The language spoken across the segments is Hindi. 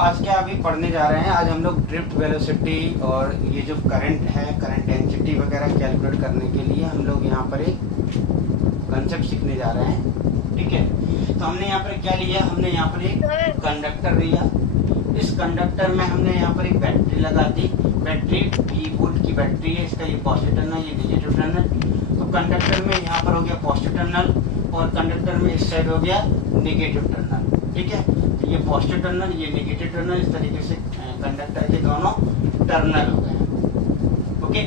आज क्या अभी पढ़ने जा रहे हैं, आज हम लोग ड्रिफ्ट वेलोसिटी और ये जो करंट है, करंट डेंसिटी वगैरह कैलकुलेट करने के लिए हम लोग यहाँ पर एक कंसेप्ट सीखने जा रहे हैं। ठीक है, तो हमने यहाँ पर क्या लिया, हमने यहाँ पर एक कंडक्टर लिया। इस कंडक्टर में हमने यहाँ पर एक बैटरी लगा दी। बैटरी 20 वोल्ट की बैटरी है, इसका ये पॉजिटिव टर्मिनल, ये नेगेटिव टर्मिनल। तो कंडक्टर में यहाँ पर हो गया पॉजिटिव टर्मिनल और कंडक्टर में इस साइड हो गया नेगेटिव टर्मिनल। ठीक है, तो ये पॉजिटिव टर्मिनल, ये नेगेटिव टर्मिनल, इस तरीके से कंडक्टर के दोनों टर्मिनल हो गए। ओके,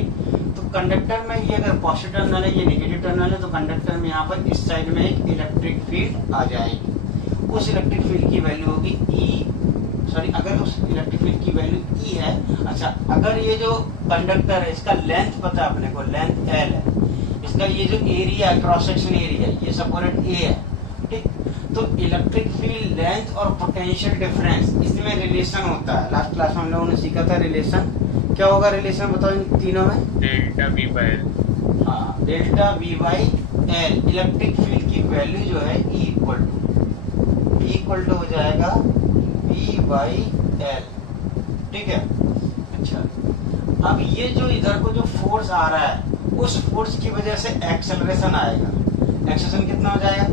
तो कंडक्टर में ये अगर पॉजिटिव टर्मिनल है, ये नेगेटिव टर्मिनल है, तो कंडक्टर में यहाँ पर इस साइड में एक इलेक्ट्रिक फील्ड आ जाएगी। उस इलेक्ट्रिक फील्ड की वैल्यू होगी अगर उस इलेक्ट्रिक फील्ड की वैल्यू ई है। अच्छा, अगर ये जो कंडक्टर है इसका लेंथ पता है अपने को, लेंथ एल है, इसका ये जो एरिया क्रॉस सेक्शन एरिया ये सपोर्टेड ए है। ठीक, तो इलेक्ट्रिक फील्ड लेंथ और पोटेंशियल डिफरेंस इसमें रिलेशन होता है। लास्ट क्लास में हम लोगों ने सीखा था रिलेशन। क्या होगा रिलेशन, बताओ इन तीनों में? Delta V by L. हाँ, delta V by L. Electric field की वैल्यू जो है ई इक्वल टू हो जाएगा वी बाई एल। ठीक है, अच्छा, अब ये जो इधर को जो फोर्स आ रहा है उस फोर्स की वजह से एक्सेलरेशन आएगा। एक्सेलरेशन कितना हो जाएगा?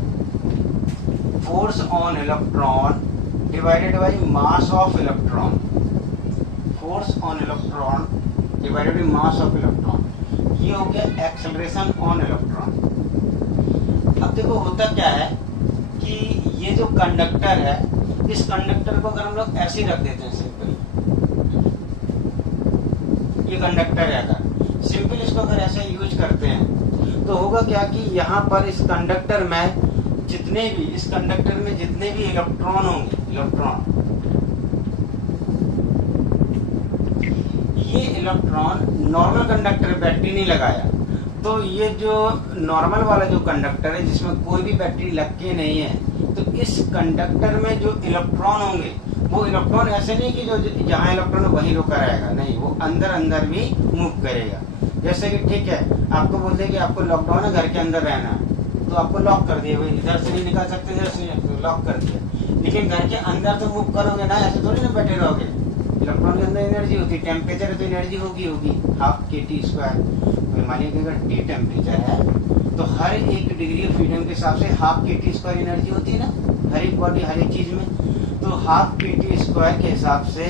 Force on electron divided by mass of electron. Force on electron divided by mass of electron, ये हो गया एक्सेलरेशन ऑन इलेक्ट्रॉन। अब देखो होता क्या है कि ये जो कंडक्टर है, इस कंडक्टर को अगर हम लोग ऐसे ही रख देते हैं सिंपल, ये कंडक्टर है, अगर सिंपल इसको अगर ऐसे यूज करते हैं तो होगा क्या कि यहाँ पर इस कंडक्टर में जितने भी इलेक्ट्रॉन होंगे, ये इलेक्ट्रॉन नॉर्मल कंडक्टर बैटरी नहीं लगाया, तो ये जो नॉर्मल वाला जो कंडक्टर है जिसमें कोई भी बैटरी लग के नहीं है, तो इस कंडक्टर में जो इलेक्ट्रॉन होंगे वो इलेक्ट्रॉन ऐसे नहीं कि जो जहाँ इलेक्ट्रॉन वहीं रुका रहेगा, नहीं, वो अंदर भी मूव करेगा। जैसे कि ठीक है, आपको बोलते हैं कि आपको लॉकडाउन है, घर के अंदर रहना है, तो आपको लॉक कर दिया, इधर से नहीं निकल सकते, इधर से नहीं, लॉक कर दिया। लेकिन घर के अंदर तो मूव करोगे ना, ऐसे थोड़ी ना बैठे रहोगे। इलेक्ट्रॉन के अंदर एनर्जी होती है, टेम्परेचर है तो एनर्जी होगी हाफ kT²। मानिए कि अगर T टेम्परेचर है तो हर एक डिग्री ऑफ फ्रीडम के हिसाब से हाफ kT² एनर्जी होती है ना, हर एक बॉडी हर एक चीज में। तो हाफ kT² के हिसाब से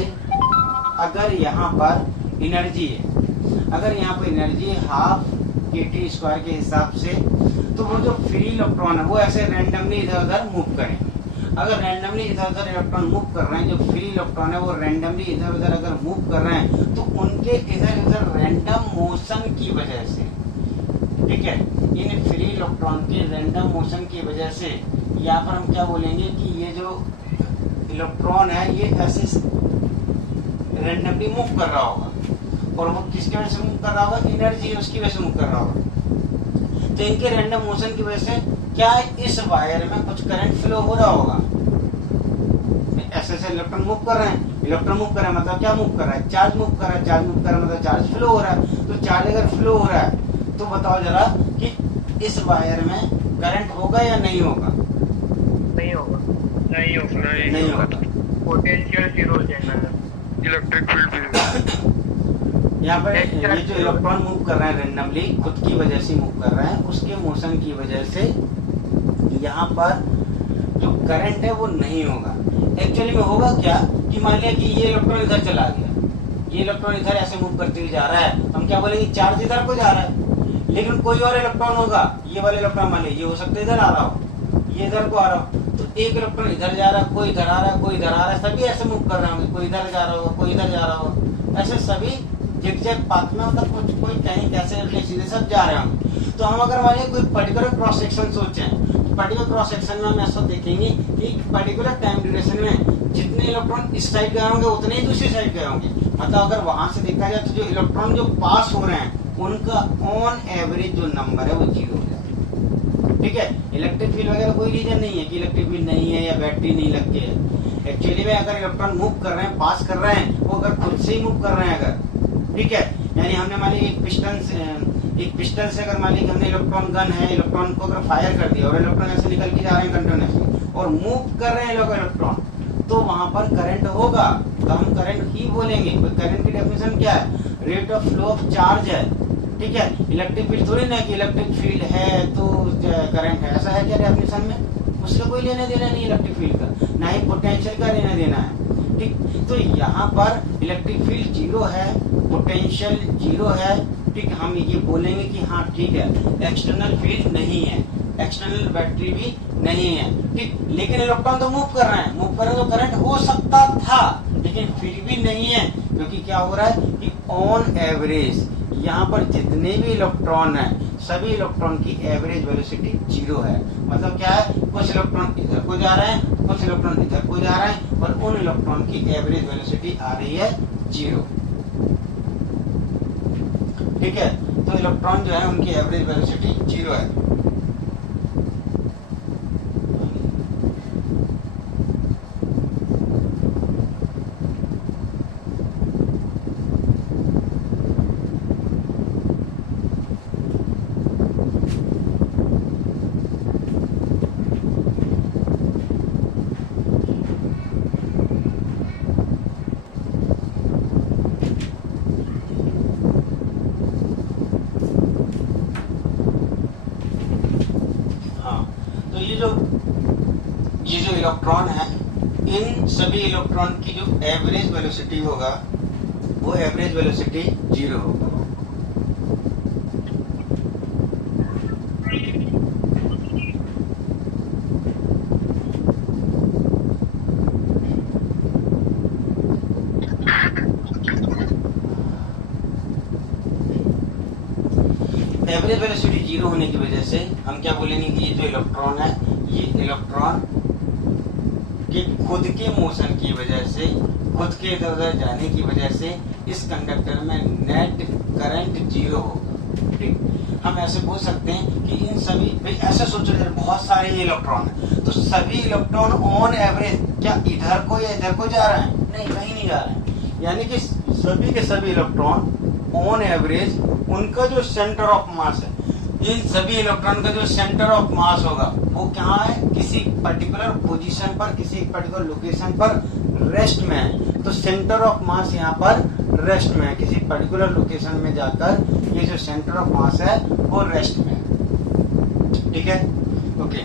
अगर यहाँ पर एनर्जी है, हाफ kT² के हिसाब से, तो वो जो फ्री इलेक्ट्रॉन है वो ऐसे रैंडमली इधर उधर मूव करेंगे। अगर रैंडमली इधर उधर इलेक्ट्रॉन मूव कर रहे हैं, जो फ्री इलेक्ट्रॉन है वो रैंडमली इधर उधर अगर मूव कर रहे हैं, तो उनके इधर उधर रैंडम मोशन की वजह से, ठीक है, इन फ्री इलेक्ट्रॉन के रैंडम मोशन की वजह से यहाँ पर हम क्या बोलेंगे कि ये जो इलेक्ट्रॉन है ये ऐसे रैंडमली मूव कर रहा होगा, और वो किसकी वजह से मूव कर रहा होगा? एनर्जी उसकी वजह से मूव कर रहा होगा। तो इनके रैंडम मोशन की वजह से क्या इस वायर में कुछ करंट फ्लो हो रहा होगा? ऐसे इलेक्ट्रॉन मूव कर रहे हैं, मतलब क्या मूव कर रहा है? चार्ज मूव कर रहा है, मतलब चार्ज फ्लो हो रहा है। तो चार्ज अगर फ्लो हो रहा है तो बताओ जरा कि इस वायर में करंट होगा या नहीं होगा? नहीं होगा। पोटेंशियल जीरो हो जाएगा, इलेक्ट्रिक फील्ड यहाँ पर ये जो इलेक्ट्रॉन मूव कर रहे हैं रैंडमली, खुद की वजह से मूव कर रहे हैं, उसके मोशन की वजह से यहाँ पर जो करंट है वो नहीं होगा। एक्चुअली में होगा क्या कि मान लिया कि ये इलेक्ट्रॉन इधर चला गया, ये इलेक्ट्रॉन इधर ऐसे मूव करते हुए जा रहा है, तो हम क्या बोलेंगे? चार्ज इधर को जा रहा है। लेकिन कोई और इलेक्ट्रॉन होगा, ये वाला इलेक्ट्रॉन मान लीजिए ये हो सकता है इधर आ रहा हो, ये इधर को आ रहा हो, तो एक इलेक्ट्रॉन इधर जा रहा है, कोई इधर आ रहा है, कोई इधर आ रहा है, सभी ऐसे मूव कर रहे होंगे, कोई इधर जा रहा होगा, कोई इधर जा रहा होगा, ऐसे सभी जिग पाथ में, मतलब कोई कहीं कैसे सीधे सब जा रहे होंगे। तो हम अगर मानिए कोई पर्टिकुलर क्रॉस सेक्शन सोचे, पर्टिकुलर क्रॉस सेक्शन में हम ऐसा देखेंगे कि पर्टिकुलर टाइम ड्यूरेशन में जितने इलेक्ट्रॉन इस साइड गए होंगे उतने ही दूसरी साइड गए होंगे। मतलब अगर वहां से देखा जाए तो जो इलेक्ट्रॉन जो पास हो रहे हैं उनका ऑन एवरेज जो नंबर है वो 0 हो जाता है। ठीक है, इलेक्ट्रिक फील्ड वगैरह कोई रीजन नहीं है कि इलेक्ट्रिक फील्ड नहीं है या बैटरी नहीं लग के है। एक्चुअली में अगर इलेक्ट्रॉन मूव कर रहे हैं, पास कर रहे हैं, वो अगर खुद से ही मूव कर रहे हैं अगर, ठीक है, यानी हमने मान ली एक पिस्टन से अगर मान ली हमने इलेक्ट्रॉन गन है, इलेक्ट्रॉन को अगर फायर कर दिया और इलेक्ट्रॉन ऐसे निकल के जा रहे हैं कंटिन्यूसली और मूव कर रहे हैं लोग इलेक्ट्रॉन, तो वहां पर करंट होगा, तो हम करंट ही बोलेंगे। करंट की डेफिनेशन क्या है? Rate of flow of charge है, ठीक है। इलेक्ट्रिक फील्ड थोड़ी ना कि इलेक्ट्रिक फील्ड है तो करंट है, ऐसा है क्या डेफिनेशन में? उसका कोई लेना देना नहीं इलेक्ट्रिक फील्ड का, ना ही पोटेंशियल का लेना देना है, ठीक। तो यहाँ पर इलेक्ट्रिक फील्ड जीरो है, पोटेंशियल जीरो है, ठीक। हम ये बोलेंगे कि हाँ ठीक है, एक्सटर्नल फील्ड नहीं है, एक्सटर्नल बैटरी भी नहीं है, ठीक। लेकिन इलेक्ट्रॉन तो मूव कर रहे हैं, मूव कर रहे हैं, तो करंट हो सकता था, लेकिन फिर भी नहीं है, क्योंकि क्या हो रहा है कि ऑन एवरेज यहाँ पर जितने भी इलेक्ट्रॉन हैं, सभी इलेक्ट्रॉन की एवरेज वेलोसिटी जीरो है। मतलब क्या है, कुछ इलेक्ट्रॉन इधर को जा रहे हैं, कुछ इलेक्ट्रॉन इधर को जा रहे हैं, और उन इलेक्ट्रॉन की एवरेज वेलोसिटी आ रही है जीरो, ठीक है। तो इलेक्ट्रॉन जो है उनकी एवरेज वेलोसिटी जीरो है। ये जो इलेक्ट्रॉन है, इन सभी इलेक्ट्रॉन की जो एवरेज वेलोसिटी होगा वो एवरेज वेलोसिटी जीरो होगा। एवरेज वेलोसिटी जीरो होने की वजह से हम क्या बोलेंगे कि ये जो इलेक्ट्रॉन है, ये इलेक्ट्रॉन के खुद के मोशन की वजह से, खुद के इधर उधर जाने की वजह से इस कंडक्टर में नेट करंट जीरो होगा, ठीक। हम ऐसे बोल सकते हैं कि इन सभी, ऐसे सोचो बहुत सारे इलेक्ट्रॉन है, तो सभी इलेक्ट्रॉन ऑन एवरेज क्या इधर को या इधर को जा रहे हैं? नहीं, कहीं नहीं जा रहे हैं। यानी कि सभी के सभी इलेक्ट्रॉन ऑन एवरेज उनका जो सेंटर ऑफ मास है, इन सभी इलेक्ट्रॉन का जो सेंटर ऑफ मास होगा वो कहाँ है? किसी पर्टिकुलर पोजीशन पर, किसी पर्टिकुलर लोकेशन पर रेस्ट में है। तो सेंटर ऑफ मास यहाँ पर रेस्ट में है, किसी पर्टिकुलर लोकेशन में जाकर ये जो सेंटर ऑफ मास है वो रेस्ट में है, ठीक है, ओके।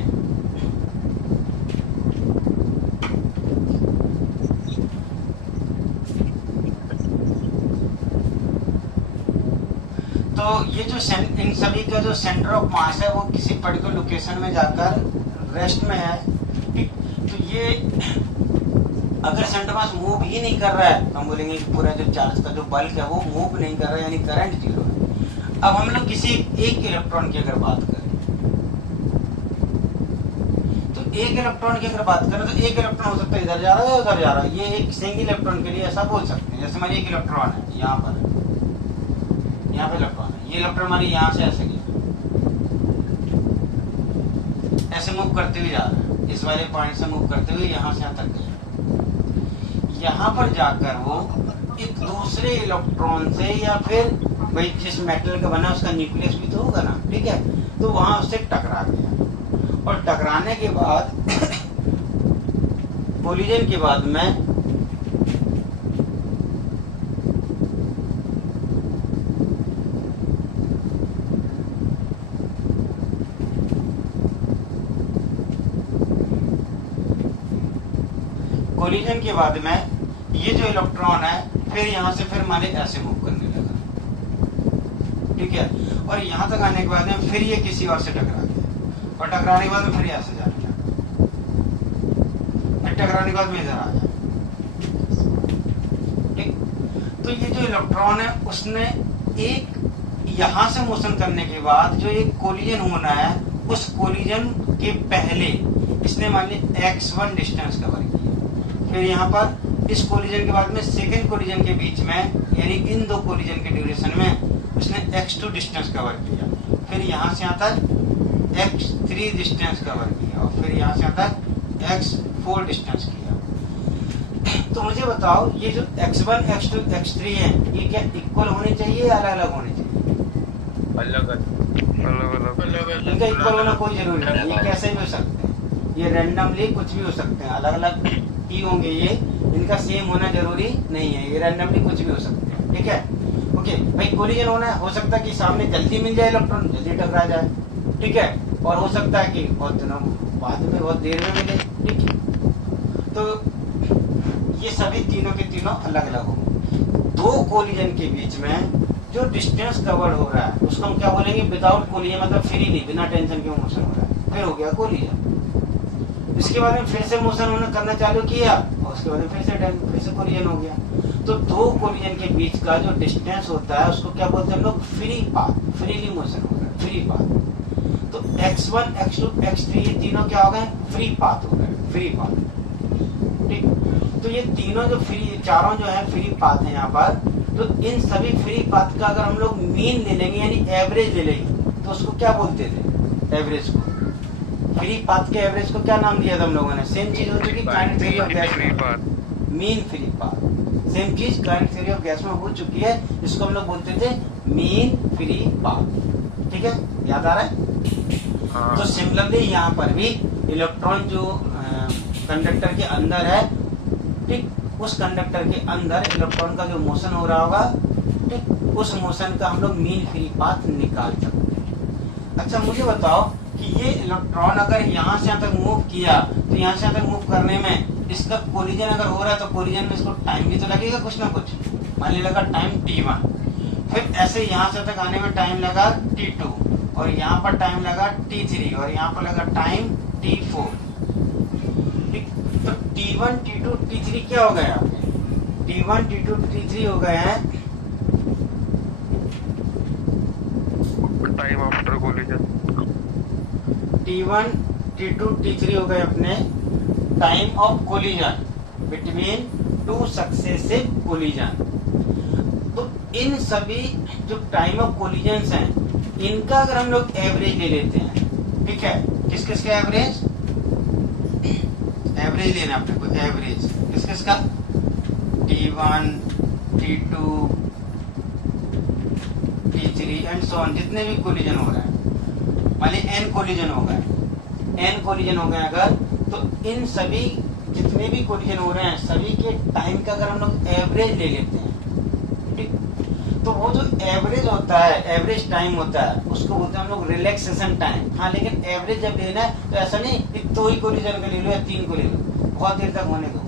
तो ये जो इन सभी का जो सेंटर ऑफ मास है वो किसी पर्टिकुलर लोकेशन में जाकर रेस्ट में है, ठीक। तो ये अगर सेंटर मास मूव ही नहीं कर रहा है तो हम बोलेंगे कि पूरा जो चार्ज का जो बल्क है वो मूव नहीं कर रहा है, यानी करंट जीरो है। अब हम लोग किसी एक इलेक्ट्रॉन की अगर बात करें, तो एक इलेक्ट्रॉन की अगर बात करें तो एक इलेक्ट्रॉन हो सकता है इधर जा रहा है, उधर जा रहा है। ये एक सिंगल इलेक्ट्रॉन के लिए ऐसा बोल सकते हैं। जैसे हमारी एक इलेक्ट्रॉन है यहाँ पे इलेक्ट्रॉन है, ये इलेक्ट्रॉन हमारी यहाँ से ऐसे गया, ऐसे मूव करते हुए जा रहा है, इस वाले पॉइंट से मूव करते हुए यहाँ से यहाँ तक गया। यहाँ पर जाकर वो एक दूसरे इलेक्ट्रॉन से, या फिर भाई जिस मेटल का बना उसका न्यूक्लियस भी तो होगा ना, ठीक है, तो वहां उससे टकरा गया, और टकराने के बाद कोलिजन के बाद में कोलिजन के बाद में ये जो इलेक्ट्रॉन है फिर यहाँ से फिर माने ऐसे मूव करने लगा, ठीक है। और यहाँ तक आने के बाद में फिर ये किसी और से टकरा गया, और टकराने के बाद में फिर ऐसे जाने लगा, फिर टकराने के बाद में इधर आ गया, ठीक। तो ये जो इलेक्ट्रॉन है उसने एक यहाँ से मोशन करने के बाद जो एक कोलिजन होना है, उस कोलिजन के पहले इसने मान ली x1 डिस्टेंस कवर किया। फिर यहाँ पर इस कोलिजन के बाद में सेकेंड कोलिजन के बीच में, यानी इन दो कोलिजन के ड्यूरेशन में उसने x2 डिस्टेंस कवर किया। फिर यहाँ से यहाँ तक x3 डिस्टेंस कवर किया, और फिर यहाँ से यहाँ तक x4 डिस्टेंस किया। तो मुझे बताओ ये जो x1, x2, x3 है, ये क्या इक्वल होने चाहिए या अलग अलग होने चाहिए? अलग अलग। इनका इक्वल होना कोई जरूरी नहीं है, ये कैसे भी हो सकते हैं, ये रैंडमली कुछ भी हो सकते हैं, अलग अलग P होंगे ये, इनका सेम होना जरूरी नहीं है, ये रैंडमली कुछ भी हो सकते हैं, ठीक है। ओके भाई, कोलिजन होना हो सकता है कि सामने जल्दी मिल जाए इलेक्ट्रॉन, जल्दी टकरा जाए, ठीक है, और हो सकता है कि बहुत दिनों बाद में, बहुत देर में मिले, ठीक है। तो ये सभी तीनों के तीनों अलग अलग होंगे। दो कोलिजन के बीच में जो डिस्टेंस कवर हो रहा है उसको हम क्या बोलेंगे, विदाउट कोलिजन, मतलब फ्री नहीं, बिना टेंशन के मोशन हो रहा है, फिर हो गया कोलिजन। इसके बाद में फिर से मोशन होना करना चालू किया और उसके बाद में फिर से कोलिजन हो गया। तो दो कोलिजन के बीच का जो डिस्टेंस होता है उसको क्या बोलते हैं हम लोग, फ्री पाथ, फ्रीली मोशन हो रहा है, फ्री पाथ। तो x1, x2, x3 ये तीनों क्या हो गए, फ्री पाथ हो गए, फ्री पाथ, ठीक। तो ये तीनों जो फ्री, चारों जो है फ्री पाथ है यहाँ पर, तो इन सभी फ्री पाथ का अगर हम लोग मीन ले लेंगे यानी एवरेज ले लेंगे तो उसको क्या बोलते थे, एवरेज को। फ्री पाथ के एवरेज को क्या नाम दिया था हम लोगों ने, सेम चीज हो चुकी काइनेटिक थ्योरी ऑफ गैस में, मीन फ्री पाथ, सेम चीज काइनेटिक थ्योरी ऑफ गैस में हो चुकी है, इसको हम लोग बोलते थे मीन फ्री पाथ, ठीक है, याद आ रहा है। हाँ। तो सिमिलरली यहाँ पर भी इलेक्ट्रॉन जो कंडक्टर के अंदर है, ठीक, उस कंडक्टर के अंदर इलेक्ट्रॉन का जो मोशन हो रहा होगा, ठीक, उस मोशन का हम लोग मीन फ्री पाथ निकाल सकते हैं। अच्छा मुझे बताओ कि ये इलेक्ट्रॉन अगर यहाँ से यहाँ तक मूव किया तो यहाँ से यहाँ तक मूव करने में इसका कोलिजन अगर हो रहा है तो कोलिजन में इसको टाइम भी तो लगेगा कुछ ना कुछ, मान लीजिए लगा टाइम t1, फिर ऐसे यहाँ से तक आने में टाइम लगा t2 और यहाँ पर टाइम लगा t3 और यहाँ पर लगा टाइम t4, ठीक। तो t1, t2, t3 क्या हो गया, t1, t2, t3 हो गए हैं time after collision, T1, T2, T3 हो गए अपने time of collision between two successive collision. तो इन सभी जो टाइम ऑफ कोलिजन हैं इनका अगर हम लोग एवरेज ले लेते हैं, ठीक है, किस किस का एवरेज, एवरेज लेना अपने को, एवरेज किस किस का, T1, T2, T3 and so on, जितने भी कोलिजन हो रहे हैं, मान लीजिए n कोलिजन हो गए, n कोलिजन हो गए अगर, तो इन सभी जितने भी कोलिजन हो रहे हैं सभी के टाइम का अगर हम लोग एवरेज ले लेते हैं, ठीक, तो वो जो एवरेज होता है, एवरेज टाइम होता है उसको बोलते हैं हम लोग रिलैक्सेशन टाइम। हाँ लेकिन एवरेज जब लेना है तो ऐसा नहीं कि 2 ही कोलिजन का ले लो या 3 को ले लो, बहुत देर तक होने दो,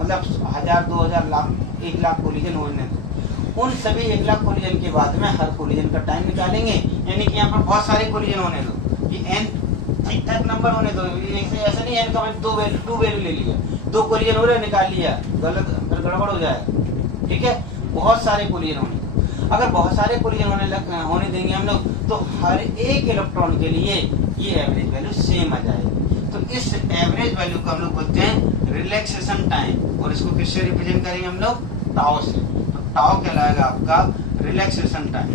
मतलब 1000, 2000, लाख, 1 लाख कोलिजन होने दो। उन सभी 1 लाख कोलिजन के बाद में हर कोलिजन का टाइम निकालेंगे, यानी कि यहाँ पर बहुत सारे कोलिजन होने दो कि n ठीक ठाक नंबर होने दो, ऐसा नहीं n का मतलब 2 वैल्यू ले लिया, 2 कोलिजन हो रहे निकाल लिया, गलत गड़बड़ हो जाएगा, ठीक है, बहुत सारे कोलिजन होने दो। अगर बहुत सारे कोलिजन होने देंगे हम लोग तो हर एक इलेक्ट्रॉन के लिए ये एवरेज वैल्यू सेम आ जाएगी। तो इस एवरेज वैल्यू को हम लोग बोलते हैं रिलैक्सेशन टाइम, और इसको किससे रिप्रेजेंट करेंगे हम लोग, टाउ से। तो टाउ कहलाएगा आपका रिलैक्सेशन टाइम,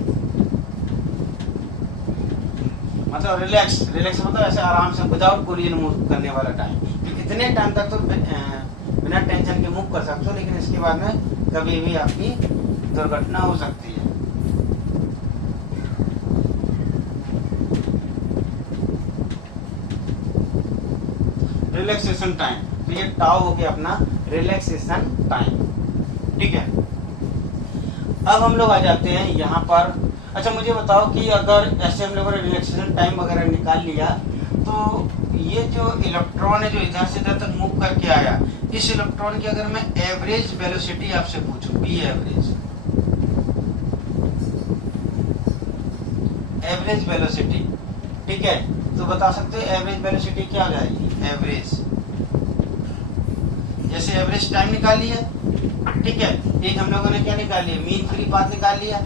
मतलब रिलैक्स मतलब ऐसे आराम से विदाउट कोलिजन मूव करने वाला टाइम, कि कितने टाइम तक तो बिना टेंशन के मूव कर सकते हो, लेकिन इसके बाद में कभी भी आपकी दुर्घटना हो सकती है। रिलैक्सेशन टाइम, तो ये टाउ हो गया अपना रिलैक्सेशन टाइम, ठीक है। अब हम लोग आ जाते हैं यहाँ पर। अच्छा मुझे बताओ कि अगर ऐसे हम लोगों ने रिलैक्सेशन टाइम वगैरह निकाल लिया तो ये जो इलेक्ट्रॉन है जो इधर से इधर तक मूव करके आया, इस इलेक्ट्रॉन की अगर मैं एवरेज वेलोसिटी आपसे पूछूं, बी एवरेज वेलोसिटी, ठीक है, तो बता सकते हो एवरेज वेलोसिटी क्या हो जाएगी, एवरेज, जैसे एवरेज टाइम निकाल लिया, ठीक है, एक हम लोगों ने क्या निकाल लिया, मीन फ्री पाथ निकाल लिया,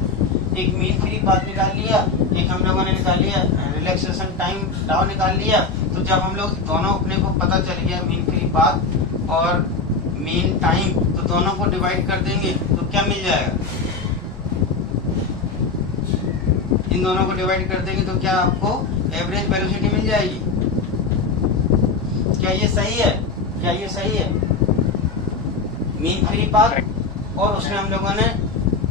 एक मीन फ्री पाथ निकाल लिया, एक हम लोगों ने निकाल लिया रिलैक्सेशन टाइम टाउ निकाल लिया। तो जब हम लोग दोनों अपने को पता चल गया मीन फ्री पाथ और मीन टाइम, तो दोनों को डिवाइड कर देंगे तो क्या मिल जाएगा, इन दोनों को डिवाइड कर देंगे तो क्या आपको एवरेज वेलोसिटी मिल जाएगी। क्या ये सही है, क्या ये सही है, मीन फ्री पाथ और उसमें हम लोगों ने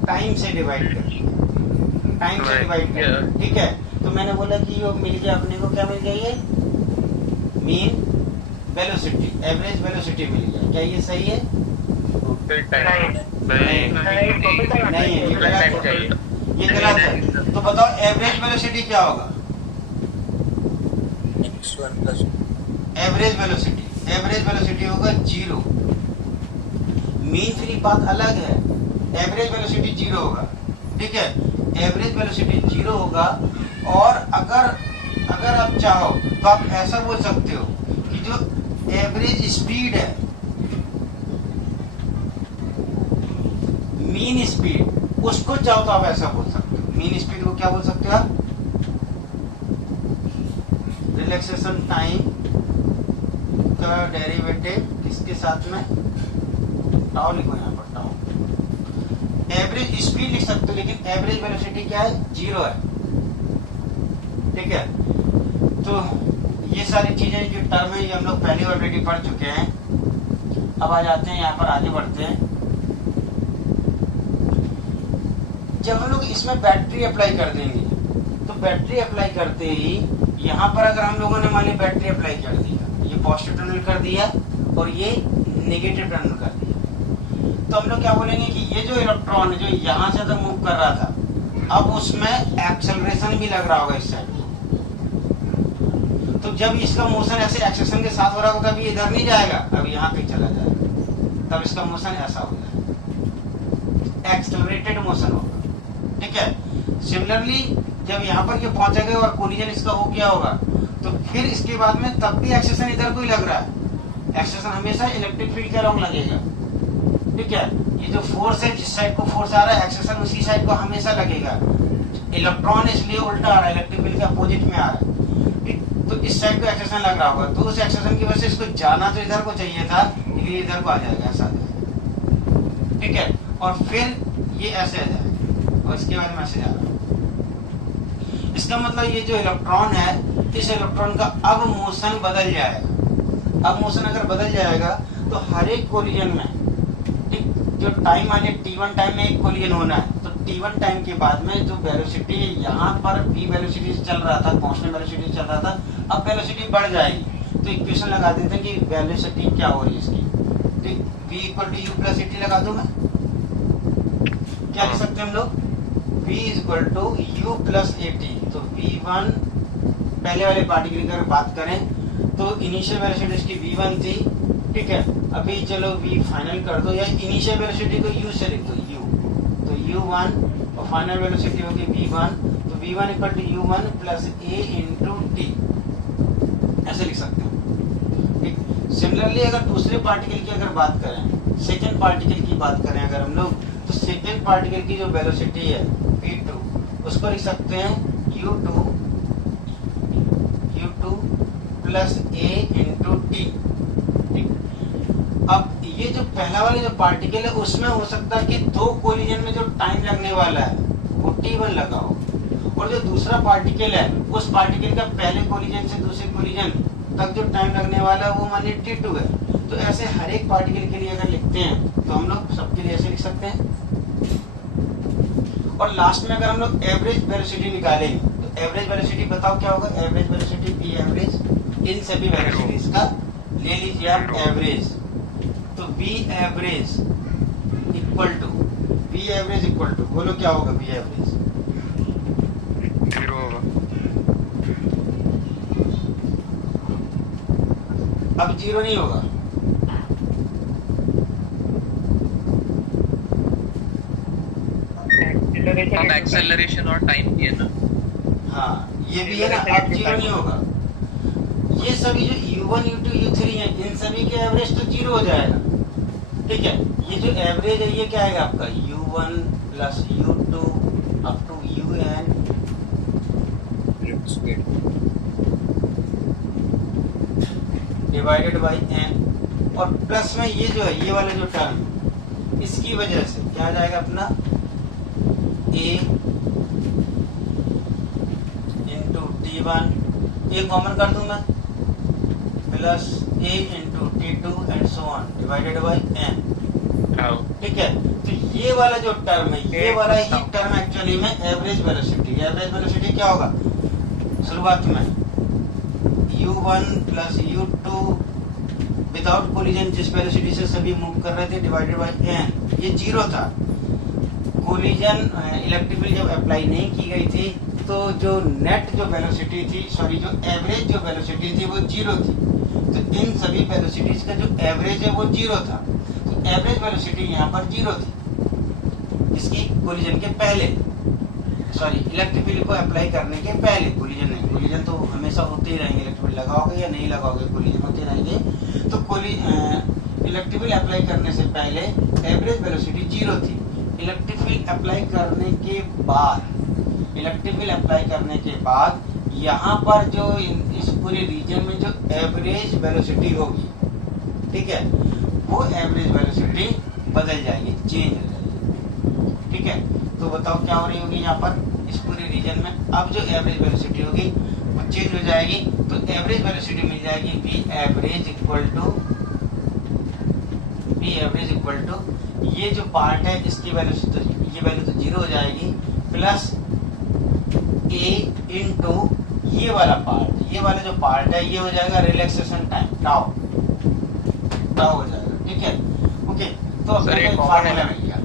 टाइम से डिवाइड कर दिया, टाइम से डिवाइड कर दिया, ठीक है। तो मैंने बोला कि वो मिल गया अपने को, क्या मिल गया, ये मीन वेलोसिटी, एवरेज वेलोसिटी मिल गया। क्या ये सही है? नहीं नहीं है, ये गलत है, ये गलत है। तो बताओ एवरेज वेलोसिटी क्या होगा? एवरेज वेलोसिटी होगा 0। मीन फ्री बात अलग है, एवरेज वेलोसिटी 0 होगा, ठीक है। एवरेज वेलोसिटी 0 होगा। और अगर आप चाहो तो आप ऐसा बोल सकते हो कि जो एवरेज स्पीड है, मीन स्पीड, उसको चाहो तो आप ऐसा बोल सकते हो। मीन स्पीड को क्या बोल सकते हो आप? रिलैक्सेशन टाइम का डेरिवेटिव किसके साथ में? टाउ लिखो यहाँ पर, टाउ। एवरेज स्पीड लिख सकते हो, लेकिन एवरेज वेलोसिटी क्या है? 0 है, ठीक है। तो ये सारी चीजें जो टर्म है ये हम लोग पहले ऑलरेडी पढ़ चुके हैं। अब आ जाते हैं यहाँ पर, आगे बढ़ते हैं। जब हम लोग इसमें बैटरी अप्लाई कर देंगे, तो बैटरी अप्लाई करते ही यहाँ पर अगर हम लोगों ने मान ली बैटरी अप्लाई कर दिया, ये पॉजिटिव टर्मिनल कर दिया और ये नेगेटिव टर्मिनल कर दिया, तो हम लोग क्या बोलेंगे कि ये जो इलेक्ट्रॉन है जो यहाँ से तो मूव कर रहा था, अब उसमें एक्सेलरेशन भी लग रहा होगा इस साइड। तो जब इसका मोशन ऐसे एक्सेलरेशन के साथ हो रहा होगा, तब ये इधर नहीं जाएगा, अब यहाँ पे चला जाएगा, तब इसका मोशन ऐसा हो जाएगा, एक्सेलरेटेड मोशन होगा, ठीक है। सिमिलरली जब यहाँ पर ये पहुंचेगा और कोलिजन इसका हो गया होगा, तो फिर इसके बाद में तब भी एक्सेलरेशन इधर को ही लग रहा है। एक्सेलरेशन हमेशा इलेक्ट्रिक फील्ड के अराउंड लगेगा, ठीक है। ये जो फोर्स है, जिस साइड को फोर्स आ रहा है, एक्सेलरेशन उसी साइड को हमेशा लगेगा। इलेक्ट्रॉन इसलिए उल्टा आ रहा है, इलेक्ट्रिक फील्ड के अपोजिट में आ रहा है, तो इस साइड को एक्सेलरेशन लग रहा होगा, तो उस एक्सेलरेशन की वजह से इसको जाना तो इधर को चाहिए था, लेकिन इधर को आ जाएगा, ऐसा आ जाएगा, ठीक है। और फिर ये ऐसे आ जाएगा और इसके बाद में ऐसे जा रहा है। इसका मतलब ये जो इलेक्ट्रॉन है, इस इलेक्ट्रॉन का अब मोशन बदल जाएगा। अब मोशन अगर बदल जाएगा तो हर एक कोलिजन में, ठीक, जो टाइम आने t1 टाइम में एक कोलिजन होना है, तो t1 टाइम के बाद में जो वेलोसिटी यहाँ पर v वेलोसिटी से चल रहा था, कांस्टेंट वेलोसिटी से चल रहा था, अब वेलोसिटी बढ़ जाएगी। तो इक्वेशन लगा देते हैं कि वेलोसिटी क्या हो रही है इसकी, ठीक, v equal to u plus at लगा दूं मैं। क्या लिख सकते हैं हम लोग? v equal to u plus at। तो v1 पहले वाले पार्टिकल की अगर बात करें तो इनिशियल वेलोसिटी इसकी v1 थी, ठीक है। अभी चलो v फाइनल कर दो, या इनिशियल वेलोसिटी को u से लिख दो, u, तो u1 और फाइनल वेलोसिटी होगी v1, तो v1 equal to u1 plus a into t, ऐसे लिख सकते हैं, ठीक। सिमिलरली अगर दूसरे पार्टिकल की अगर बात करें, सेकेंड पार्टिकल की बात करें अगर हम लोग, तो सेकेंड पार्टिकल की जो वेलोसिटी है v2, उसको लिख सकते हैं u2 plus a into T, ठीक। अब ये जो पहला वाला जो पार्टिकल है उसमें हो सकता है कि दो कोलिजन में जो टाइम लगने वाला है वो t1 लगा हो, और जो दूसरा पार्टिकल है उस पार्टिकल का पहले कोलिजन से दूसरे कोलिजन तक जो टाइम लगने वाला है वो मानिए t2 है। तो ऐसे हर एक पार्टिकल के लिए अगर लिखते हैं तो हम लोग सबके लिए ऐसे लिख सकते हैं। और लास्ट में अगर हम लोग एवरेज वेलोसिटी निकालेंगे तो एवरेज वेलोसिटी बताओ क्या होगा? Average velocity v average in सभी वेलोसिटीज का ले लीजिए आप एवरेज, तो v एवरेज इक्वल टू बोलो क्या होगा? v एवरेज 0 होगा। अब 0 नहीं होगा, हम एक्सेलरेशन और टाइम की है ना, हाँ ये भी है ना, अब 0 नहीं होगा। ये सभी जो u1 u2 u3 है, इन सभी के एवरेज तो 0 हो जाएगा, ठीक है। ये जो एवरेज है ये क्या आएगा आपका? u1 plus u2 up to un divided by n, और प्लस में ये जो है ये वाला जो टर्म, इसकी वजह से क्या आ जाएगा अपना a इंटू t1, ये कॉमन कर दूं मैं, plus a into t2 and so on divided by n, ठीक है। तो ये वाला जो टर्म है, ये वाला ही टर्म एक्चुअली में एवरेज वेलोसिटी। एवरेज वेलोसिटी क्या होगा? शुरुआत में u1 plus u2 without collision जिस वेलोसिटी से सभी मूव कर रहे थे डिवाइडेड बाय एन, ये 0 था। कोलिजन इलेक्ट्रिक फील्ड जब अप्लाई नहीं की गई थी तो जो नेट जो वेलोसिटी थी, सॉरी जो एवरेज जो वेलोसिटी थी वो 0 थी। तो इन सभी वेलोसिटीज का जो एवरेज है वो 0 था। तो एवरेज वेलोसिटी यहाँ पर 0 थी इसकी कोलिजन के पहले, सॉरी इलेक्ट्रिक फील्ड को अप्लाई करने के पहले। कोलिजन नहीं, कोलिजन तो हमेशा होते ही रहेंगे, इलेक्ट्रिक फील्ड लगाओगे या नहीं लगाओगे कोलिजन होते रहेंगे। तो इलेक्ट्रिक फील्ड अप्लाई करने से पहले एवरेज वेलोसिटी 0 थी। इलेक्ट्रिक फील्ड अप्लाई करने के बाद, इलेक्ट्रिक फील्ड अप्लाई करने के बाद यहाँ पर जो इस पूरे रीजन में जो एवरेज वेलोसिटी होगी, ठीक है, वो एवरेज वेलोसिटी बदल जाएगी, चेंज हो जाएगी। ठीक है, तो बताओ क्या हो रही होगी यहाँ पर इस पूरे रीजन में। अब जो एवरेज वेलोसिटी होगी वो चेंज हो जाएगी। तो एवरेज वेलोसिटी मिल जाएगी वी एवरेज इक्वल टू ये जो पार्ट है इसकी वैल्यू, ये वैल्यू तो 0 हो जाएगी, प्लस ए इंटू ये वाला पार्ट, ये वाला जो पार्ट है ये हो जाएगा रिलैक्सेशन टाइम, टाउ हो जाएगा। ठीक है, ओके। तो अपने फार्मूला मिल गया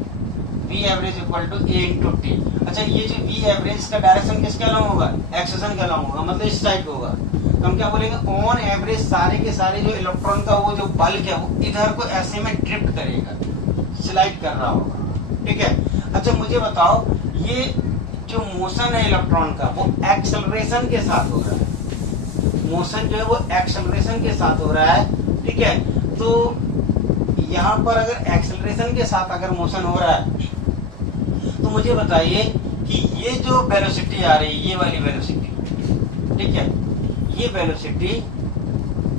v average equal to a into t. अच्छा, ये जो वी एवरेज का डायरेक्शन किसके अलॉन्ग होगा, एक्सेशन के अलॉन्ग होगा, मतलब इस साइड होगा। तो हम क्या बोलेंगे, ऑन एवरेज सारे के सारे जो इलेक्ट्रॉन का वो जो बल्क है वो इधर को ऐसे में ड्रिफ्ट करेगा, स्लाइड कर रहा होगा। ठीक है, अच्छा मुझे बताओ ये जो मोशन है इलेक्ट्रॉन का वो एक्सेलरेशन के साथ हो रहा है, मोशन जो है वो एक्सेलरेशन के साथ हो रहा है। ठीक है, तो यहाँ पर अगर एक्सेलरेशन के साथ अगर मोशन हो रहा है तो मुझे बताइए कि ये जो वेलोसिटी आ रही है, ये वाली वेलोसिटी, ठीक है, ये वेलोसिटी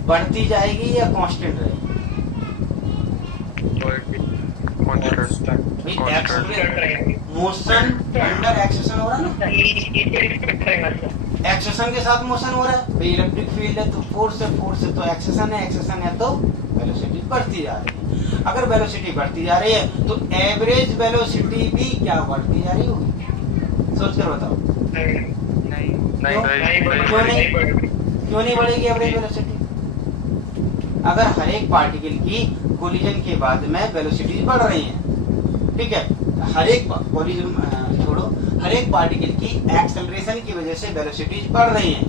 बढ़ती जाएगी या कांस्टेंट रहेगी? मोशन अंडर एक्सेशन हो रहा है ना, एक्सेशन के साथ मोशन हो रहा है भाई। इलेक्ट्रिक फील्ड है तो फोर्स है तो एक्सेशन है तो वेलोसिटी बढ़ती जा रही है। अगर वेलोसिटी बढ़ती जा रही है तो एवरेज वेलोसिटी भी क्या बढ़ती जा रही होगी, सोच कर बताओ। क्यों नहीं बढ़ेगी एवरेज वेलोसिटी? अगर हर एक पार्टिकल की कोलिजन के बाद में वेलोसिटी बढ़ रही है, ठीक है, हर एक कोलिजन छोड़ो, हर एक पार्टिकल की एक्सेलरेशन की वजह से वेलोसिटी बढ़ रही है,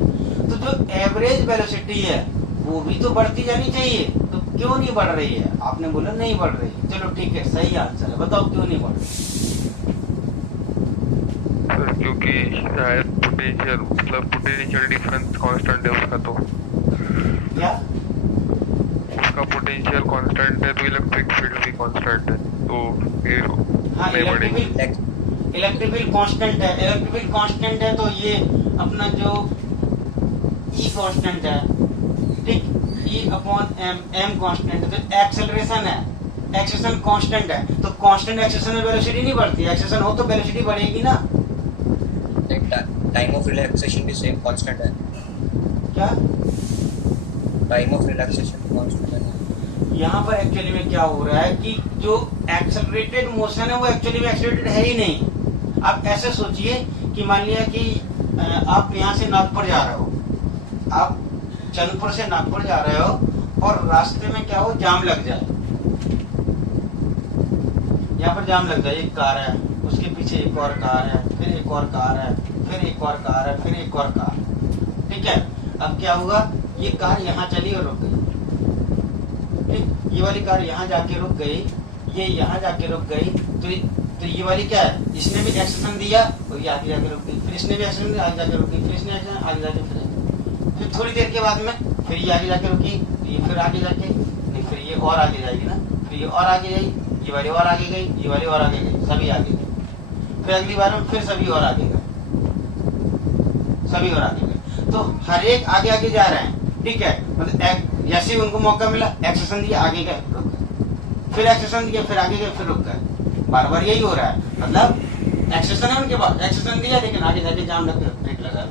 तो जो एवरेज वेलोसिटी है वो भी तो बढ़ती जानी चाहिए। तो क्यों नहीं बढ़ रही है? आपने बोला नहीं बढ़ रही है, चलो ठीक है, सही आंसर है, बताओ क्यों नहीं बढ़ रही? क्योंकि शायद पोटेंशियल, मतलब पोटेंशियल डिफरेंस कांस्टेंट है उसका, तो क्या उसका पोटेंशियल कांस्टेंट है तो इलेक्ट्रिक फील्ड भी कांस्टेंट है, तो फिर हाँ, इलेक्ट्रिक फील्ड कांस्टेंट है, इलेक्ट्रिक फील्ड कांस्टेंट है तो ये अपना जो ई कांस्टेंट है, ठीक, ई अपॉन एम कांस्टेंट है, तो एक्सेलरेशन है, एक्सेशन कांस्टेंट है, तो कांस्टेंट एक्सेशन में वेलोसिटी नहीं बढ़ती, एक्सेशन हो तो वेलोसिटी बढ़ेगी ना। टाइम ऑफ रिलैक्सेशन भी सेम कांस्टेंट है। क्या टाइम ऑफ रिलैक्सेशन कांस्टेंट है। यहाँ पर एक्चुअली में क्या हो रहा है कि जो एक्सेलरेटेड मोशन है वो एक्चुअली में एक्सेलरेटेड है ही नहीं। आप ऐसे सोचिए कि मान लिया कि आप यहाँ से नागपुर जा रहे हो, आप चंदपुर से नागपुर जा रहे हो और रास्ते में क्या हो, जाम लग जाए, यहाँ पर जाम लग जाए, एक कार है, उसके पीछे एक और कार है, फिर एक और कार है, फिर एक और कार है, फिर एक और कार, ठीक है। अब क्या हुआ, ये कार यहाँ चली और रुक गई, ठीक, ये वाली कार यहाँ जाके रुक गई, ये यहाँ जाके रुक गई, तो ये वाली क्या है, इसने भी एक्सेशन दिया और ये आगे जाके रुक गई, फिर इसने भी एक्सेशन दिया, आगे जाके रुक गई, फिर इसने एक्सेशन आगे जाके फिर थोड़ी देर के बाद में फिर ये आगे जाके रुकी, तो ये फिर आगे जाके नहीं, फिर ये और आगे जाएगी ना, फिर ये और आगे गई, ये वाली और आगे गई, ये वाली और आगे गई, सभी आगे गई, फिर अगली बार में फिर सभी और आगे गए, सभी और आगे गए, तो हर एक आगे आगे जा रहे हैं, ठीक है। मतलब जैसे ही उनको मौका मिला एक्सेशन दिया, आगे गए, रुक गए, फिर एक्सेशन दिया, फिर आगे गए, फिर रुक गए, बार बार यही हो रहा है। मतलब एक्सेशन है उनके पास, एक्सेशन दिया लेकिन आगे जाके जाम लग गया, ब्रेक लगा,